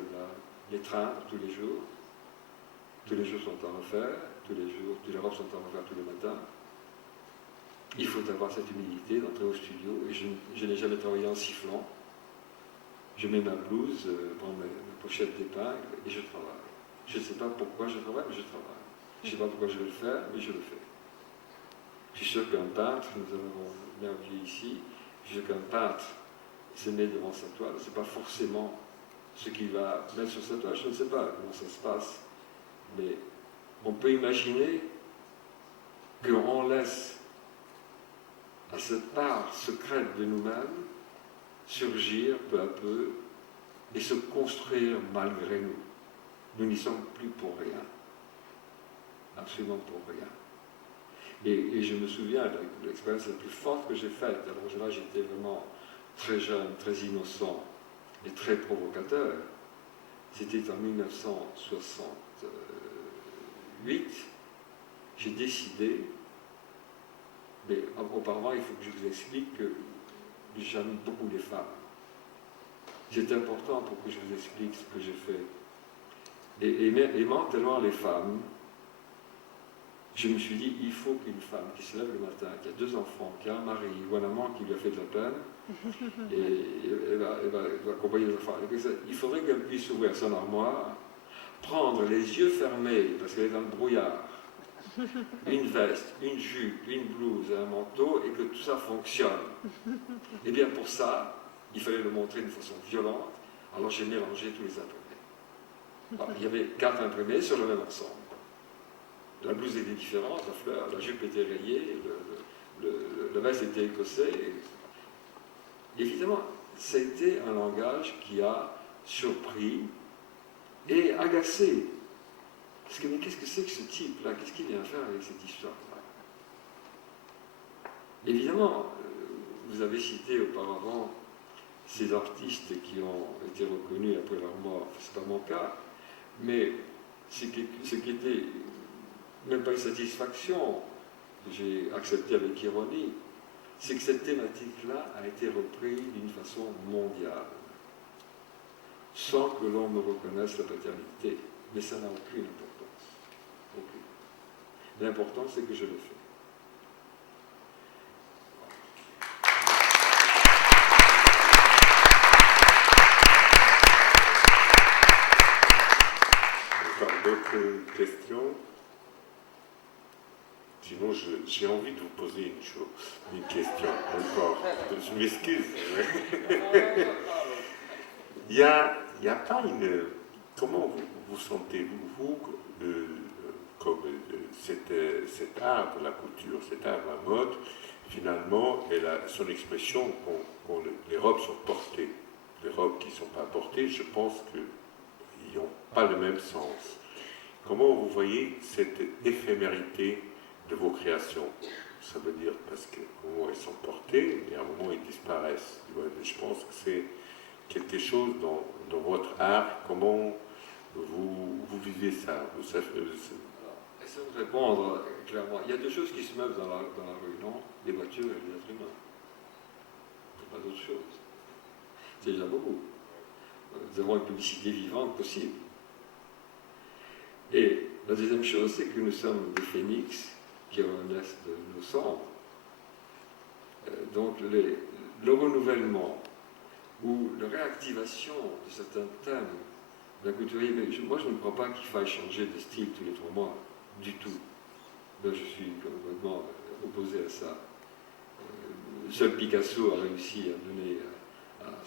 l'étreindre tous les jours. Tous les jours sont à refaire, tous les robes sont à refaire tous les matins. Il faut avoir cette humilité d'entrer au studio, et je n'ai jamais travaillé en sifflant. Je mets ma blouse, prends ma pochette d'épingle, et je travaille. Je ne sais pas pourquoi je travaille, mais je travaille. Je ne sais pas pourquoi je vais le faire, mais je le fais. Je suis sûr qu'un peintre, nous avons bien vu ici, je suis sûr qu'un peintre se met devant sa toile, ce n'est pas forcément ce qu'il va mettre sur sa toile, je ne sais pas comment ça se passe, mais on peut imaginer qu'on laisse à cette part secrète de nous-mêmes surgir peu à peu et se construire malgré nous. Nous n'y sommes plus pour rien. Absolument pour rien. Et je me souviens de l'expérience la plus forte que j'ai faite. Alors là, j'étais vraiment très jeune, très innocent et très provocateur. C'était en 1968. J'ai décidé, mais auparavant, il faut que je vous explique que j'aime beaucoup les femmes. C'est important pour que je vous explique ce que j'ai fait. Et aimant tellement les femmes, je me suis dit, il faut qu'une femme qui se lève le matin, qui a 2 enfants, qui a un mari ou un amant qui lui a fait de la peine, et elle va accompagner les enfants, il faudrait qu'elle puisse ouvrir son armoire, prendre les yeux fermés, parce qu'elle est dans le brouillard, une veste, une jupe, une blouse, un manteau, et que tout ça fonctionne. Et bien pour ça, il fallait le montrer d'une façon violente, alors j'ai mélangé tous les imprimés. Alors, il y avait 4 imprimés sur le même ensemble. La blouse était différente, la fleur, la jupe était rayée, le veste était écossais. Évidemment, c'était un langage qui a surpris et agacé. Parce que, mais qu'est-ce que c'est que ce type-là? Qu'est-ce qu'il vient faire avec cette histoire-là? Évidemment, vous avez cité auparavant ces artistes qui ont été reconnus après leur mort. Ce n'est pas mon cas, mais ce qui était même pas une satisfaction, j'ai accepté avec ironie, c'est que cette thématique-là a été reprise d'une façon mondiale, sans que l'on me reconnaisse la paternité. Mais ça n'a aucune importance. Aucune. L'important, c'est que je le fais. Encore d'autres questions? Sinon, j'ai envie de vous poser une question encore. Je m'excuse. Il y a pas une... Comment vous sentez-vous, comme cet art de la couture, cet art de la mode, finalement, elle a son expression quand les robes sont portées. Les robes qui ne sont pas portées, je pense qu'ils n'ont pas le même sens. Comment vous voyez cette éphémérité de vos créations? Ça veut dire parce qu'à un moment elles sont portées, et à un moment elles disparaissent. Je pense que c'est quelque chose dans votre art. Comment vous vivez ça? Essayons de répondre clairement. Il y a 2 choses qui se meuvent dans la rue, non? Les voitures et les êtres humains. Il n'y a pas d'autre chose. C'est déjà beaucoup. Nous avons une publicité vivante possible. Et la deuxième chose, c'est que nous sommes des phénix qui renaissent de nos cendres. Donc le renouvellement ou la réactivation de certains thèmes d'un couturier, mais moi je ne crois pas qu'il faille changer de style tous les 3 mois, du tout. Là, je suis complètement opposé à ça. Seul Picasso a réussi à donner à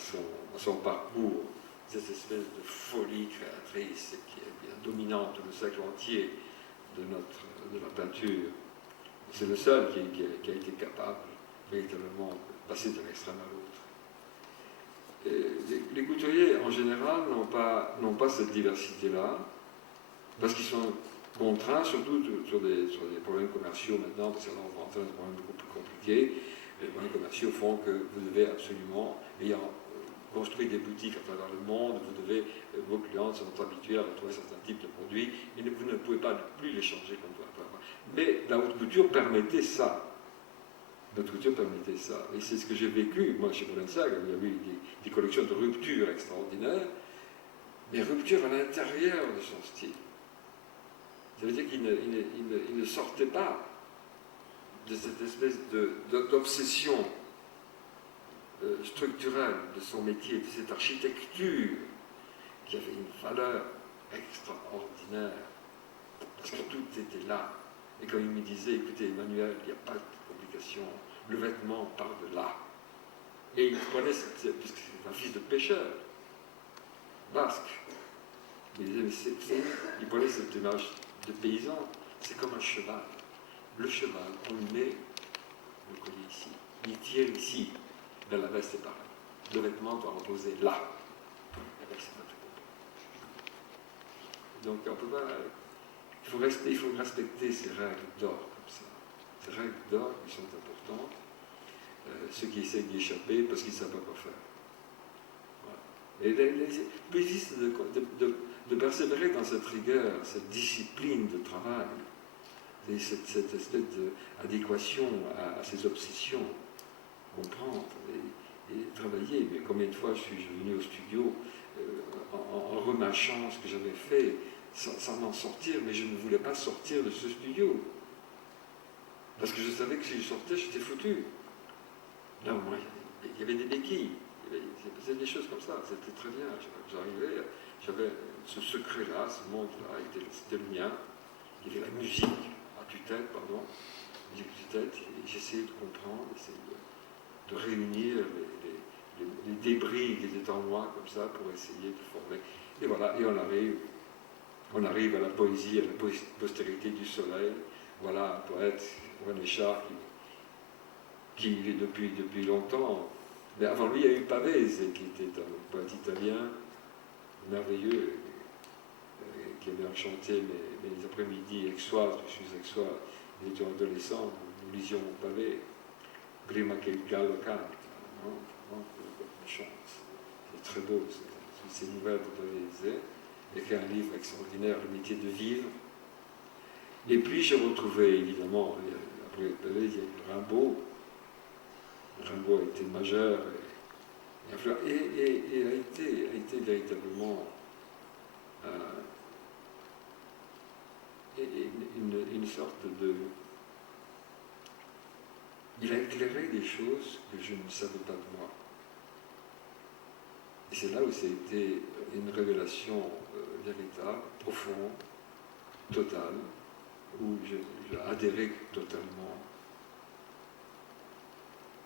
son parcours cette espèce de folie créatrice qui est bien dominante dans le siècle entier de la peinture. C'est le seul qui a été capable véritablement de passer d'un extrême à l'autre. Les couturiers, en général, n'ont pas cette diversité-là, parce qu'ils sont contraints, surtout sur des problèmes commerciaux maintenant, parce que là, on va rentrer dans des problèmes beaucoup plus compliqués. Les problèmes commerciaux font que vous devez absolument, ayant construit des boutiques à travers le monde, vos clients sont habitués à retrouver certains types de produits, et vous ne pouvez pas plus les changer comme toi. Mais la haute couture permettait ça. La haute couture permettait ça. Et c'est ce que j'ai vécu, moi, chez Balenciaga. Il y avait eu des collections de ruptures extraordinaires, mais ruptures à l'intérieur de son style. Ça veut dire qu'il ne sortait pas de cette espèce d'obsession structurelle de son métier, de cette architecture qui avait une valeur extraordinaire, parce que tout était là. Et quand il me disait, écoutez Emmanuel, il n'y a pas de complication, le vêtement part de là. Et il prenait, puisque c'est un fils de pêcheur, basque, il prenait cette image de paysan, c'est comme un cheval. Le cheval, on lui met le collier ici, il tire ici, mais la veste est pareil. Le vêtement doit reposer là. Et là, c'est pas tout. Donc, on peut pas. Il faut respecter ces règles d'or comme ça. Ces règles d'or qui sont importantes. Ceux qui essaient d'y échapper parce qu'ils ne savent pas quoi faire. Voilà. Et il existe de persévérer dans cette rigueur, cette discipline de travail, et cette espèce d'adéquation à ces obsessions, comprendre et travailler. Mais combien de fois je suis venu au studio en remâchant ce que j'avais fait, sans m'en sortir, mais je ne voulais pas sortir de ce studio. Parce que je savais que si je sortais, j'étais foutu. Là, au moins, il y avait des béquilles. Il y avait des choses comme ça. C'était très bien. J'arrivais, j'avais ce secret-là, ce monde-là, c'était le mien. Il y avait la musique à tue-tête, pardon. Musique à tue-tête. Et j'essayais de comprendre, essayer de réunir les débris qui étaient en moi, comme ça, pour essayer de former. Et voilà, et on arrive à la poésie, à la postérité du soleil. Voilà un poète, René Char, qui est depuis longtemps. Mais avant lui, il y a eu Pavese, qui était un poète italien merveilleux, qui aimait enchanter mes après-midi aixoises. Je suis aixois, il était adolescent, nous lisions Pavé, Prima che il gallo canta. On chante. C'est très beau, ces nouvelles de Pavese. Il a écrit un livre extraordinaire, Le métier de vivre. Et puis j'ai retrouvé, évidemment, après Pavese, il y a eu Rimbaud. Rimbaud a été majeur et a été véritablement une sorte de... Il a éclairé des choses que je ne savais pas de moi. Et c'est là où ça a été une révélation véritable, profonde, totale, où j'ai adhéré totalement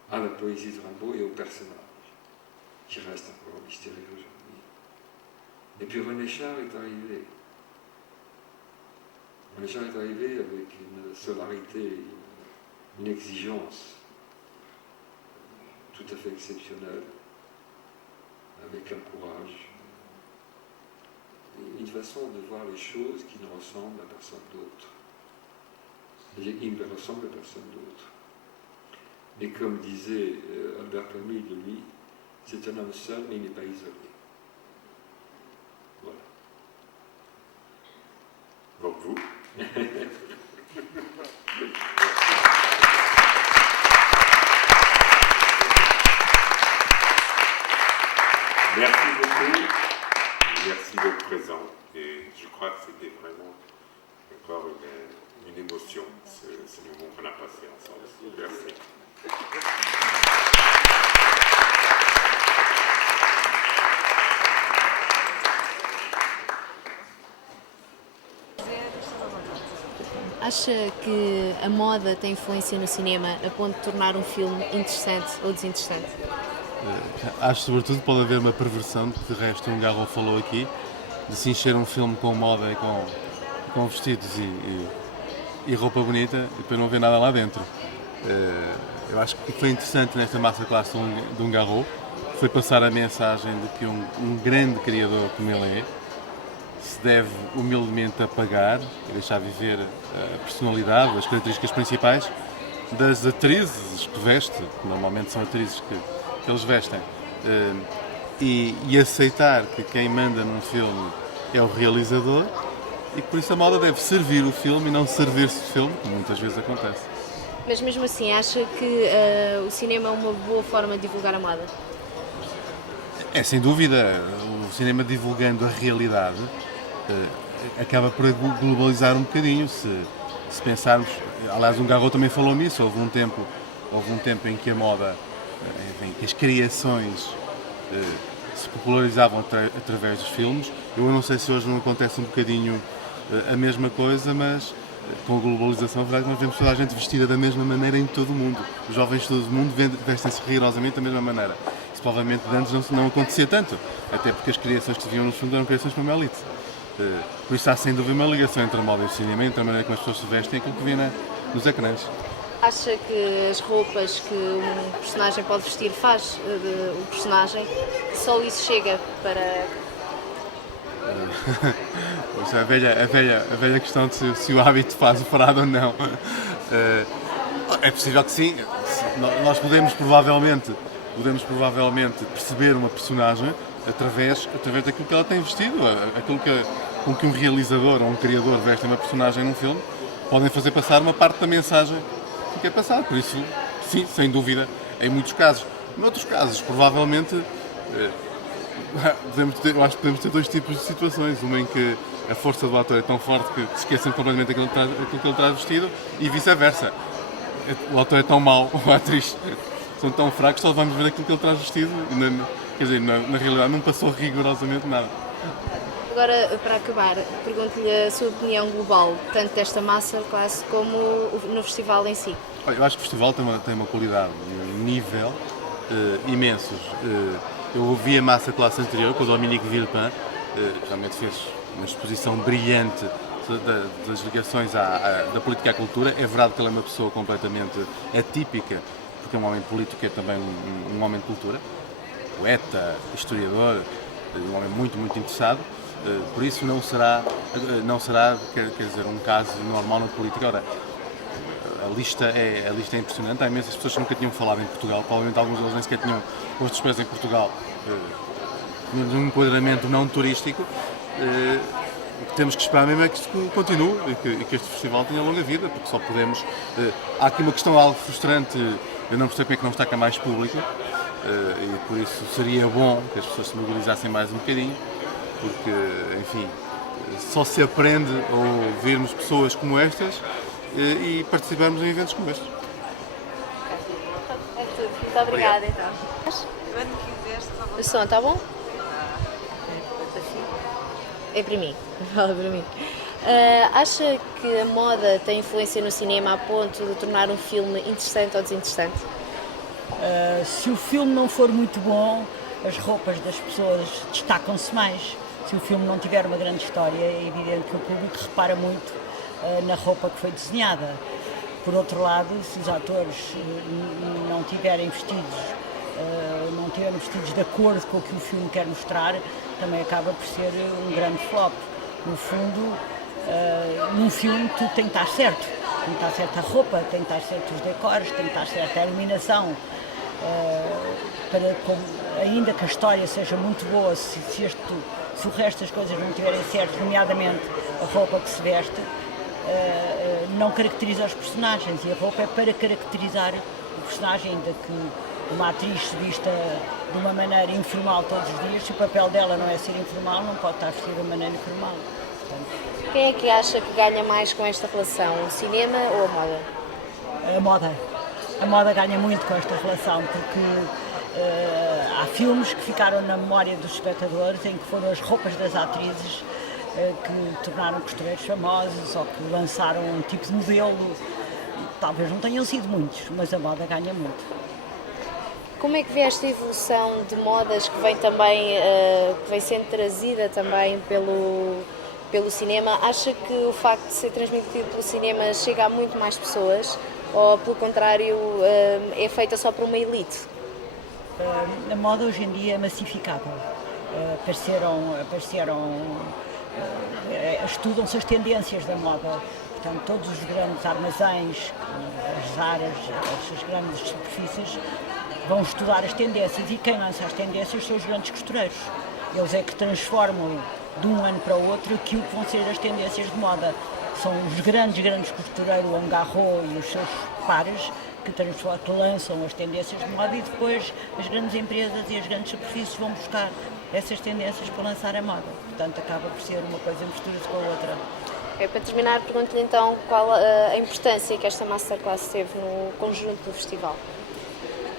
à la poésie de Rimbaud et au personnage, qui reste encore mystérieux aujourd'hui. Et puis René Char est arrivé. René Char est arrivé avec une solarité, une exigence tout à fait exceptionnelle, avec un courage, une façon de voir les choses qui ne ressemblent à personne d'autre. Il ne ressemble à personne d'autre. Et comme disait Albert Camus de lui, c'est un homme seul, mais il n'est pas isolé. Voilà. Donc vous Merci beaucoup. Merci d'être présent. Et je crois que c'était vraiment encore une émotion, ce moment qu'on a passé ensemble. Merci. Acha que a moda tem influência no cinema a ponto de tornar um filme interessante ou desinteressante? Acho sobretudo que pode haver uma perversão, que de resto um Garro falou aqui, de se encher um filme com moda e com vestidos e roupa bonita e depois não ver nada lá dentro. Eu acho que foi interessante nesta masterclass de um Garro foi passar a mensagem de que um grande criador como ele é se deve humildemente apagar e deixar viver a personalidade, as características principais das atrizes que veste, que normalmente são atrizes que eles vestem, e aceitar que quem manda num filme é o realizador e que por isso a moda deve servir o filme e não servir-se do filme, como muitas vezes acontece. Mas mesmo assim, acha que o cinema é uma boa forma de divulgar a moda? É, sem dúvida, o cinema divulgando a realidade acaba por globalizar um bocadinho, se pensarmos, aliás um Garro também falou nisso, houve um tempo em que a moda, em que as criações se popularizavam através dos filmes. Eu não sei se hoje não acontece um bocadinho a mesma coisa, mas com a globalização, a verdade é que nós vemos toda a gente vestida da mesma maneira em todo o mundo. Os jovens de todo o mundo vestem-se rigorosamente da mesma maneira. Isso provavelmente antes não acontecia tanto, até porque as criações que se viam no fundo eram criações para uma elite. Por isso há sem dúvida uma ligação entre a moda e o cinema, entre a maneira como as pessoas se vestem e aquilo que vê nos ecrãs. Acha que as roupas que um personagem pode vestir faz o personagem, que só isso chega para... A velha questão de se o hábito faz o parado ou não. É possível que sim. Nós podemos provavelmente perceber uma personagem através daquilo que ela tem vestido, aquilo com que um realizador ou um criador veste uma personagem num filme, podem fazer passar uma parte da mensagem que quer passar. Por isso, sim, sem dúvida, em muitos casos. Noutros casos, provavelmente, eu acho que podemos ter dois tipos de situações. Uma em que a força do ator é tão forte que se esquecem completamente aquilo que ele traz vestido e vice-versa. O ator é tão mau, ou a atriz são tão fracos, só vamos ver aquilo que ele traz vestido. Quer dizer, na realidade não passou rigorosamente nada. Agora, para acabar, pergunto-lhe a sua opinião global, tanto desta masterclass como no festival em si. Olha, eu acho que o festival tem uma qualidade e um nível imensos. Eu ouvi a masterclass anterior com o Dominique Villepin, que realmente fez uma exposição brilhante das ligações da política à cultura. É verdade que ele é uma pessoa completamente atípica, porque é um homem político, é também um homem de cultura, poeta, historiador, um homem muito, muito interessado. Por isso não será, quer dizer, um caso normal na política. Ora, a lista é impressionante. Há imensas pessoas que nunca tinham falado em Portugal, provavelmente alguns deles nem sequer tinham posto os pés em Portugal, num enquadramento não turístico. O que temos que esperar mesmo é que isto continue e que este festival tenha longa vida, porque só podemos... Há aqui uma questão algo frustrante, eu não percebo porque é que não está cá mais público, e por isso seria bom que as pessoas se mobilizassem mais um bocadinho, porque, enfim, só se aprende ao ouvirmos pessoas como estas e participarmos em eventos como estes. É tudo. Muito obrigada, então. O som está bom? É para mim. Fala para mim. Acha que a moda tem influência no cinema a ponto de tornar um filme interessante ou desinteressante? Se o filme não for muito bom, as roupas das pessoas destacam-se mais. Se o filme não tiver uma grande história, é evidente que o público repara muito na roupa que foi desenhada. Por outro lado, se os atores não tiverem vestidos de acordo com o que o filme quer mostrar, também acaba por ser um grande flop. No fundo, num filme tudo tem que estar certo. Tem que estar certa a roupa, tem que estar certo os decores, tem que estar certa a iluminação. Ainda que a história seja muito boa, se o resto das coisas não estiverem certas, nomeadamente a roupa que se veste, não caracteriza os personagens, e a roupa é para caracterizar o personagem, ainda que uma atriz se vista de uma maneira informal todos os dias, se o papel dela não é ser informal, não pode estar vestida de uma maneira informal. Portanto, quem é que acha que ganha mais com esta relação, o cinema ou a moda? A moda. a moda ganha muito com esta relação, porque há filmes que ficaram na memória dos espectadores em que foram as roupas das atrizes que tornaram costureiros famosos ou que lançaram um tipo de modelo. Talvez não tenham sido muitos, mas a moda ganha muito. Como é que vê esta evolução de modas que vem também, que vem sendo trazida também pelo cinema? Acha que o facto de ser transmitido pelo cinema chega a muito mais pessoas ou, pelo contrário, é feita só por uma elite? A moda hoje em dia é massificada. Estudam-se as tendências da moda. Portanto, todos os grandes armazéns, as Zaras, as grandes superfícies, vão estudar as tendências e quem lança as tendências são os grandes costureiros. Eles é que transformam de um ano para o outro aquilo que vão ser as tendências de moda. São os grandes costureiros, o Engarrot e os seus pares, que lançam as tendências de moda e depois as grandes empresas e as grandes superfícies vão buscar essas tendências para lançar a moda. Portanto, acaba por ser uma coisa mistura-se com a outra. Para terminar, pergunto-lhe então qual a importância que esta masterclass teve no conjunto do festival.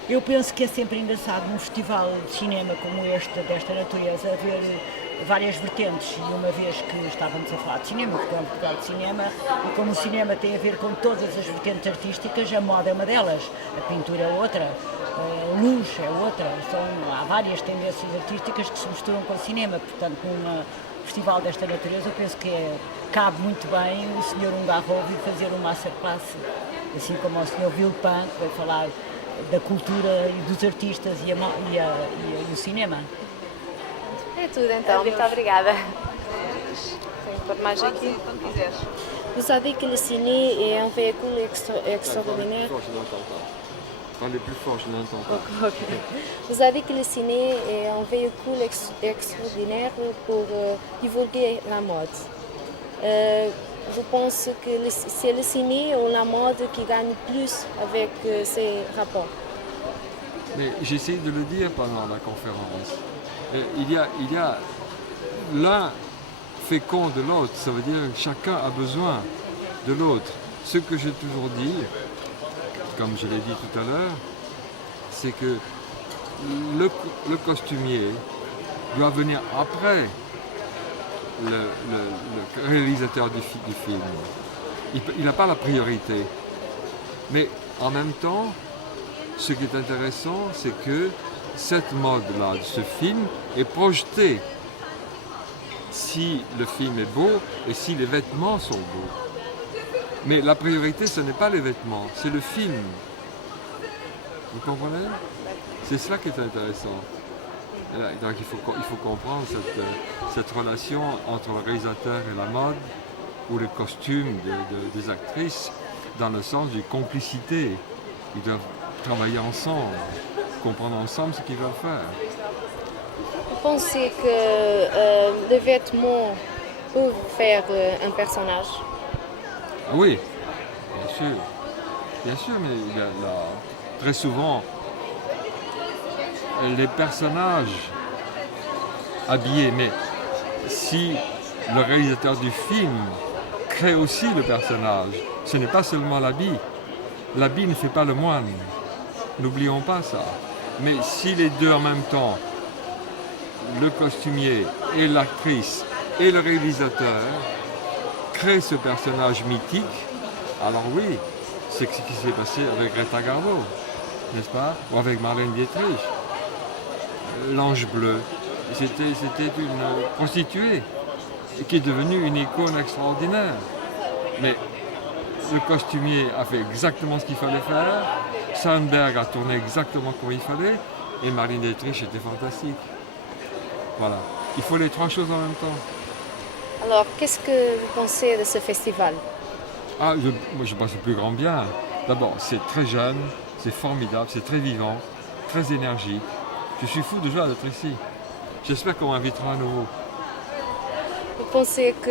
Eu penso que é sempre engraçado num festival de cinema como este, desta natureza, haver várias vertentes, e uma vez que estávamos a falar de cinema, porque é um festival de cinema, e como o cinema tem a ver com todas as vertentes artísticas, a moda é uma delas, a pintura é outra, a luz é outra, há várias tendências artísticas que se misturam com o cinema, portanto num festival desta natureza eu penso que cabe muito bem o Sr. Engarrot vir fazer uma masterclass, assim como o Sr. Villepin, que vai falar da cultura e dos artistas e o cinema. É tudo então, Adeus. muito obrigada. Tenho que pôr mais aqui. Vous savez que le ciné est un véhicule extraordinaire. Parlez plus fort, je n'entends pas. Okay. Vous savez que le ciné est un véhicule extraordinaire pour divulguer la mode. Vous pensez que c'est le ciné ou la mode qui gagne plus avec ces rapports? Mais j'ai essayé de le dire pendant la conférence. Il y a l'un fécond de l'autre, ça veut dire que chacun a besoin de l'autre. Ce que j'ai toujours dit, comme je l'ai dit tout à l'heure, c'est que le costumier doit venir après le réalisateur du film. Il n'a pas la priorité. Mais en même temps, ce qui est intéressant, c'est que cette mode-là, de ce film, est projetée si le film est beau et si les vêtements sont beaux. Mais la priorité, ce n'est pas les vêtements, c'est le film. Vous comprenez? C'est cela qui est intéressant. Donc il faut comprendre cette relation entre le réalisateur et la mode, ou les costumes des actrices, dans le sens d'une complicité. Ils doivent travailler ensemble, comprendre ensemble ce qu'ils veulent faire. Vous pensez que les vêtements peuvent faire un personnage? Ah oui, bien sûr, mais très souvent, les personnages habillés, mais si le réalisateur du film crée aussi le personnage, ce n'est pas seulement l'habit. L'habit ne fait pas le moine, n'oublions pas ça. Mais si les deux en même temps, le costumier et l'actrice et le réalisateur, créent ce personnage mythique, alors oui, c'est ce qui s'est passé avec Greta Garbo, n'est-ce pas? Ou avec Marlène Dietrich. L'Ange Bleu, c'était une prostituée qui est devenue une icône extraordinaire. Mais le costumier a fait exactement ce qu'il fallait faire, Sandberg a tourné exactement comme il fallait, et Marlène Dietrich était fantastique. Voilà, il faut les trois choses en même temps. Alors, qu'est-ce que vous pensez de ce festival? Moi je pense le plus grand bien. D'abord, c'est très jeune, c'est formidable, c'est très vivant, très énergique. Je suis fou de joie d'être ici. J'espère qu'on m'invitera à nouveau. Vous pensez que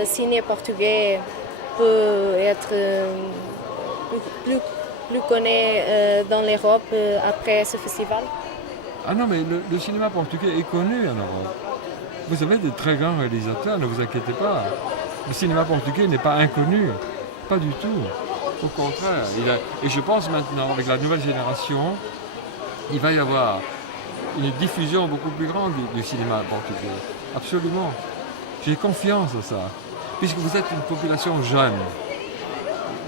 le ciné portugais peut être plus connu dans l'Europe après ce festival? Ah non, mais le cinéma portugais est connu en Europe. Vous avez de très grands réalisateurs, ne vous inquiétez pas. Le cinéma portugais n'est pas inconnu, pas du tout. Au contraire. Et je pense maintenant, avec la nouvelle génération, il va y avoir une diffusion beaucoup plus grande du cinéma portugais. Absolument. J'ai confiance en ça. Puisque vous êtes une population jeune.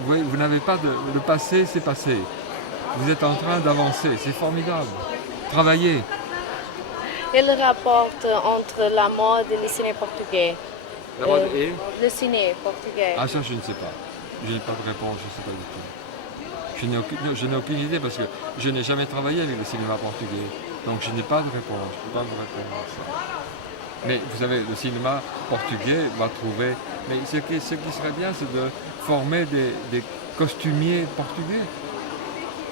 Vous n'avez pas le passé, c'est passé. Vous êtes en train d'avancer, c'est formidable. Travaillez. Et le rapport entre la mode et le ciné portugais? La mode et Le ciné portugais. Ah ça je ne sais pas. Je n'ai pas de réponse, je ne sais pas du tout. Je n'ai aucune idée parce que je n'ai jamais travaillé avec le cinéma portugais. Donc je n'ai pas de réponse, je ne peux pas vous répondre à ça. Mais vous savez, le cinéma portugais va trouver... Mais ce qui serait bien, c'est de former des costumiers portugais.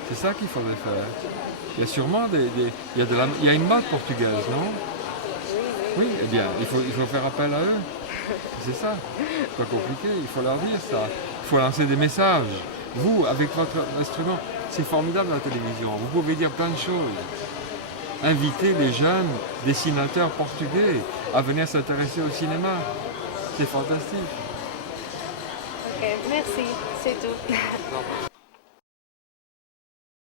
C'est ça qu'il faudrait faire. Il y a sûrement il y a une mode portugaise, non? Oui, eh bien, il faut faire appel à eux. C'est ça. C'est pas compliqué, il faut leur dire ça. Il faut lancer des messages. Vous, avec votre instrument, c'est formidable la télévision. Vous pouvez dire plein de choses. Inviter les jeunes dessinateurs portugais à venir s'intéresser au cinéma. C'est fantastique. Ok, merci, c'est tout.